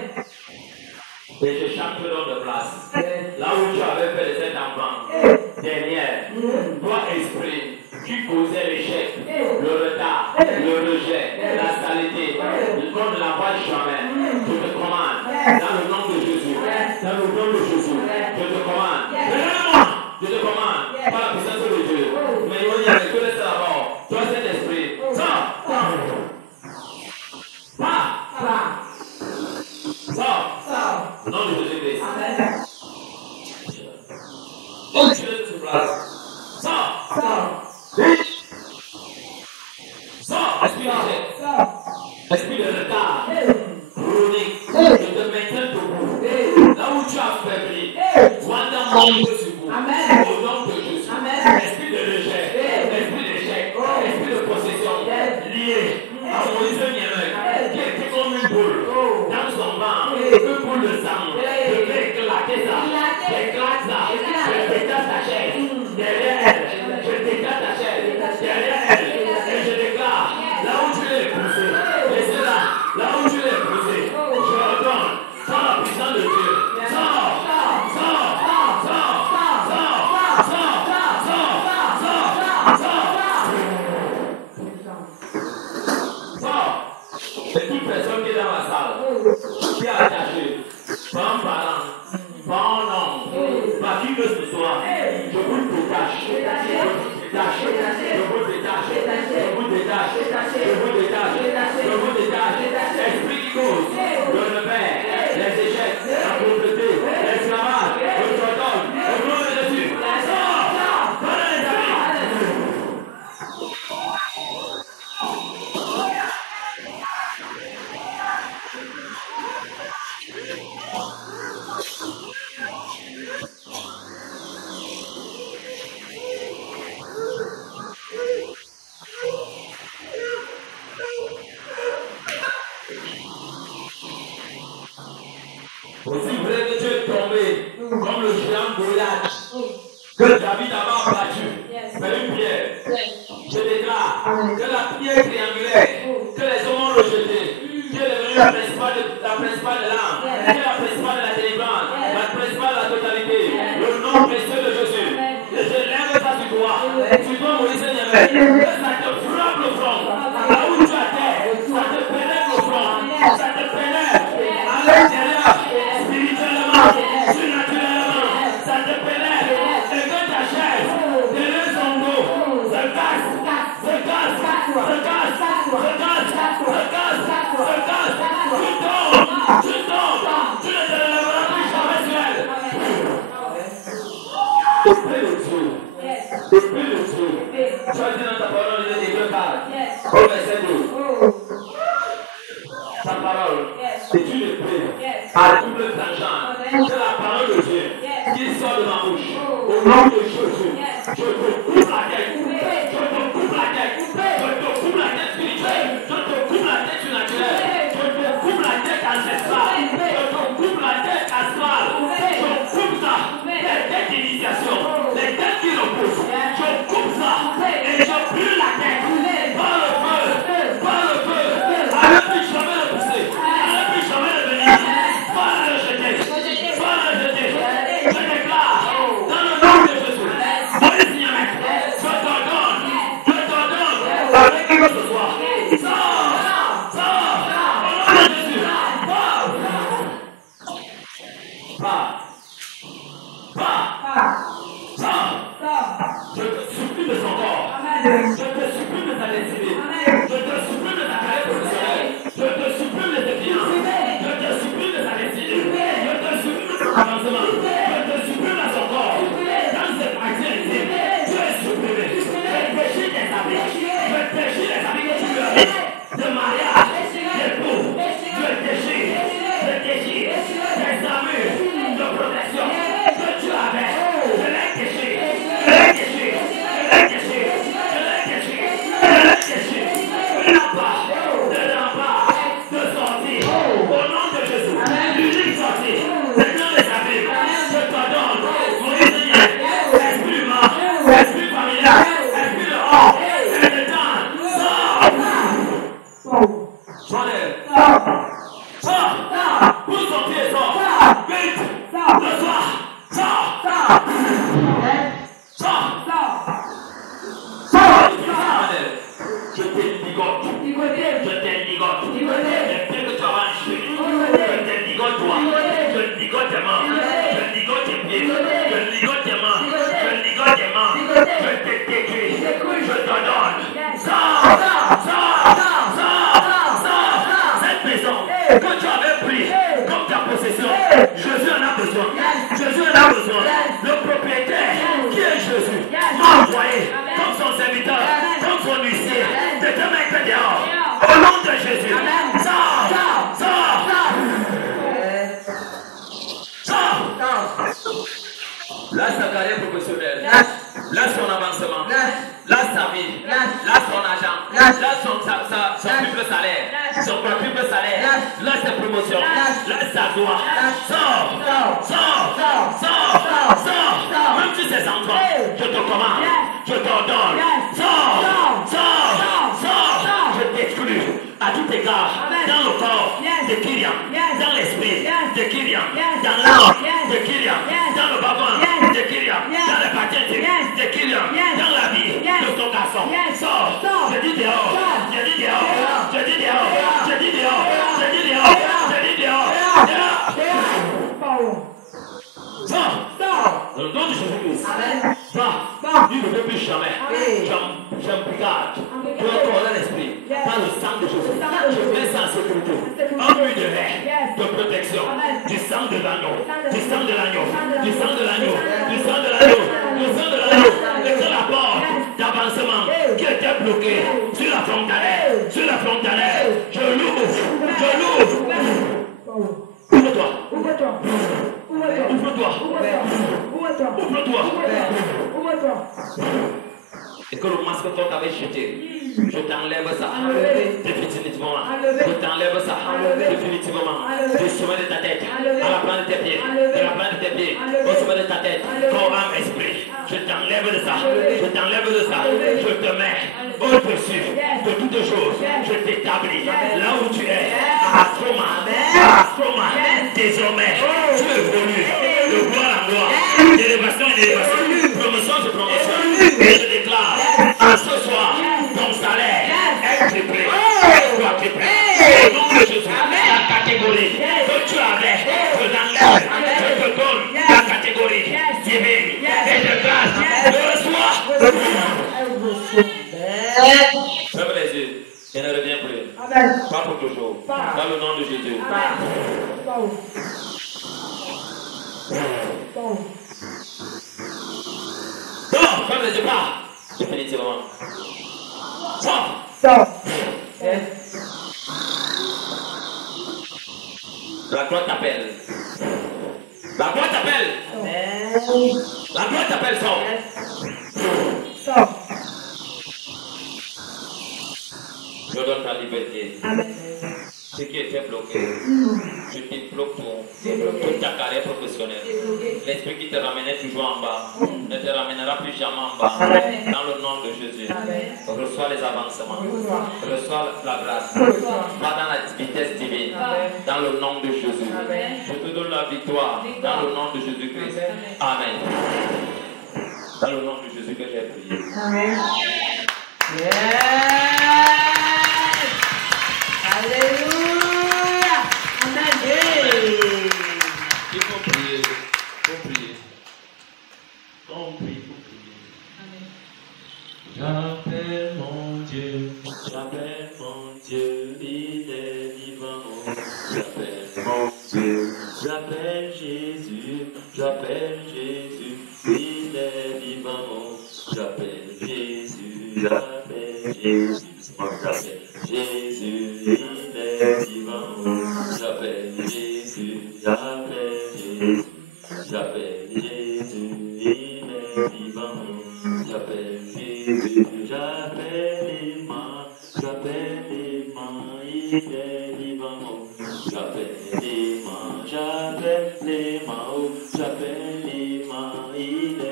Et je chante l'homme de blanc. place, là où tu avais fait de cet enfant, derrière, toi esprit, qui causait l'échec, le retard, le rejet, la saleté, comme la voix jamais, je te commande, dans le nom de Jésus, dans le nom de Jésus, je te commande, je te commande, par la puissance de Dieu, mais il y a que laisse là-bas, toi cet esprit, sors, nom de Jésus-Christ. Donc, je laisse sur place. Sors, esprit d'échec, esprit de retard, chronique, je te maintiens debout. Là où tu as faibli, Rwanda monte sur vous. Au nom de Jésus. Esprit de rejet, esprit d'échec, esprit de possession, lié à Moïse Niamey, qui était comme une boule dans son ventre, une boule de sang. Je vais éclater ça. J'éclate ça. Je détache ta chaise. Derrière elle, je détache ta chaise. Derrière elle, et je déclare, là où tu l'as poussé, laissez-la, là où tu l'as poussé, je ordonne, par la puissance de Dieu, sors. Et toute personne qui est dans la salle, qui est attachée, par un parent, par un homme, par qui que ce soit, je vous détache, esprit qui cause, le revers, les échecs, la pauvreté, l'esclavage, le jordon, le nom de Jésus, aussi vrai que tu es tombé comme le géant Goliath que David avait battu par une pierre. Je déclare que la pierre triangulaire que les hommes ont rejetée, qui est devenue la principale de l'âme, qui est la principale de la délivrance, la principale de la totalité, le nom précieux de Jésus. Et je lève ça sur toi. Tu dois Moïse Niamey, que ça te frappe le front. Là où tu as terre, ça te pénètre le front. Ça te pénètre à l'intérieur, spirituellement, surnaturellement. Ça te pénètre. Et que ta chair, derrière son dos, se casse. Tu tombes. Tu ne te lèveras plus jamais sur elle. Esprit de Dieu. Esprit de Dieu. Tu as dit dans ta parole de Hébreux 4, au verset 12. Ta parole est une épée à double tranchant. C'est la parole de Dieu qui sort de ma bouche. Au nom de Jésus, je te coupe la tête. Je te coupe la tête. Je te coupe la tête spirituelle. Je te coupe la tête surnaturelle. Je te coupe la tête ancestrale. Je te coupe la tête astrale. Je coupe ça. Les têtes d'initiation. Les têtes qui repoussent. Je coupe ça. Et je brûle la tête. Par le feu. Par le feu. À ne plus jamais le pousser. À ne plus jamais le venir. Pas le jeter. Pas le jeter. Je déclare dans le nom de Jésus. Moïse Niamey. Je t'ordonne. Avec qui que ce soit. Sors. Au nom de Jésus. Je te supplie de son corps. Je te supplie de ta destinée. Je te supplie de ta carrière professionnelle. Je te supplie de tes finances. Je te supplie de ta destinée. Je te supplie de son avancement. Je te supplie de son corps. Dans cette activité, tu es supprimé. Je péchis tes habits. Je péchis les habits que tu lui as mis. De mariage, d'époux. Je péchis. Je péchis. Tes armures de protection que tu avais. Je les Lâche sa carrière professionnelle. Lâche son avancement. Lâche sa vie. Lâche son argent. Lâche son triple salaire. Son quadruple salaire. Lâche sa promotion. Lâche sa joie. Sors. Même si c'est sans toi, je te commande. Je t'ordonne. Sors. Je t'exclus à tout égard. Dans le corps de Kyrian. Dans l'esprit de Kyrian. Dans l'âme de Kyrian. Dans le bavon de Kyrian. Dans les paternité de Kyrian. Dans la vie de son garçon. Sors. Je dis dehors. Je dis dehors. Je dis dehors. Je dis dehors. Je dis dehors. Je dis dehors. Sors. Dans le nom de Jésus-Christ. Va. Il ne veut plus jamais. J'embrigade. Tu vas corps l'esprit. Dans le sang de Jésus. Je mets ça en sécurité. En lui de l'air. De protection. Du sang de l'agneau. Du sang de l'agneau. Du sang de l'agneau. Du sang de l'agneau. Du sang de l'agneau. Et que la porte d'avancement qui était bloquée sur la frontalière. Sur la frontalière. Je l'ouvre. Je l'ouvre. Ouvre-toi. Ouvre-toi. Ouvre-toi. Ouvre-toi. Ouvre-toi. Et que le masque que tu avais jeté, je t'enlève ça définitivement. Je t'enlève ça définitivement. Du sommet de ta tête, à la plante de tes pieds, de la plante de tes pieds, au sommet de ta tête, corps, âme, esprit. Je t'enlève de ça. Je t'enlève de ça. Je te mets au-dessus de toutes choses. Je t'établis là où tu es. À Stroma. Désormais, tu évolues de gloire en gloire, d'élévation en élévation, promotion sur promotion. Et je déclare à ce soir, ton salaire est triplé, au nom de Jésus, la catégorie que tu avais, je l'enlève, je te donne la catégorie divine et de grâce, je reçois. Ferme les yeux et ne reviens plus. Pas pour toujours. Dans le nom de Jésus. Non, ferme les yeux pas. Définitivement. Sors. La gloire t'appelle. La gloire t'appelle. La gloire t'appelle, sors. Je donne ta liberté. Ce qui était bloqué, je débloque toute ta carrière professionnelle. L'esprit qui te ramenait toujours en bas ne te ramènera plus jamais en bas. Dans le nom de Jésus, reçois les avancements, reçois la grâce, va dans la vitesse divine. Dans le nom de Jésus, je te donne la victoire. Dans le nom de Jésus-Christ. Amen. Dans le nom de Jésus que j'ai prié. Amen. Alléluia. Amen. Il faut prier. On prie. J'appelle mon Dieu, il est vivant. J'appelle mon Dieu, j'appelle Jésus, il est vivant. J'appelle Jésus, il est vivant. J'appelle Jésus, j'appelle Jésus, il est vivant. J'appelle Jésus, j'appelle Emma, il est vivant. J'appelle Emma, il est vivant. J'appelle Emma, il est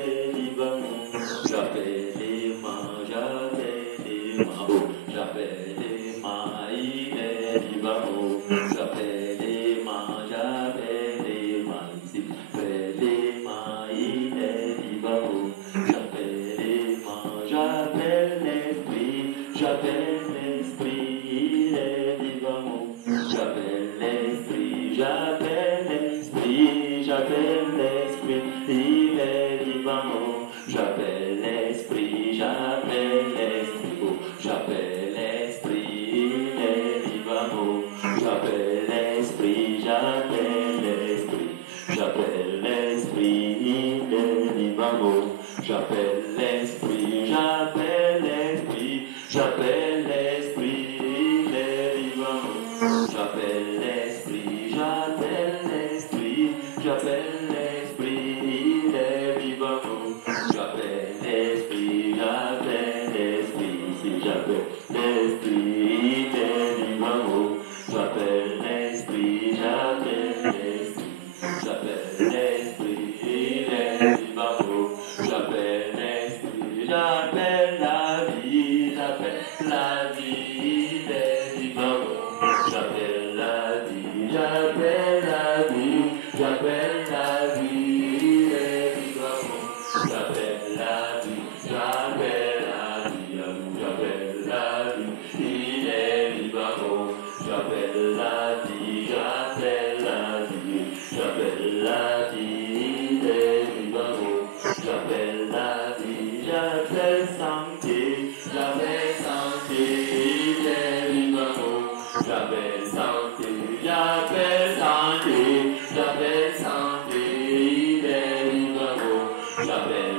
Jamais.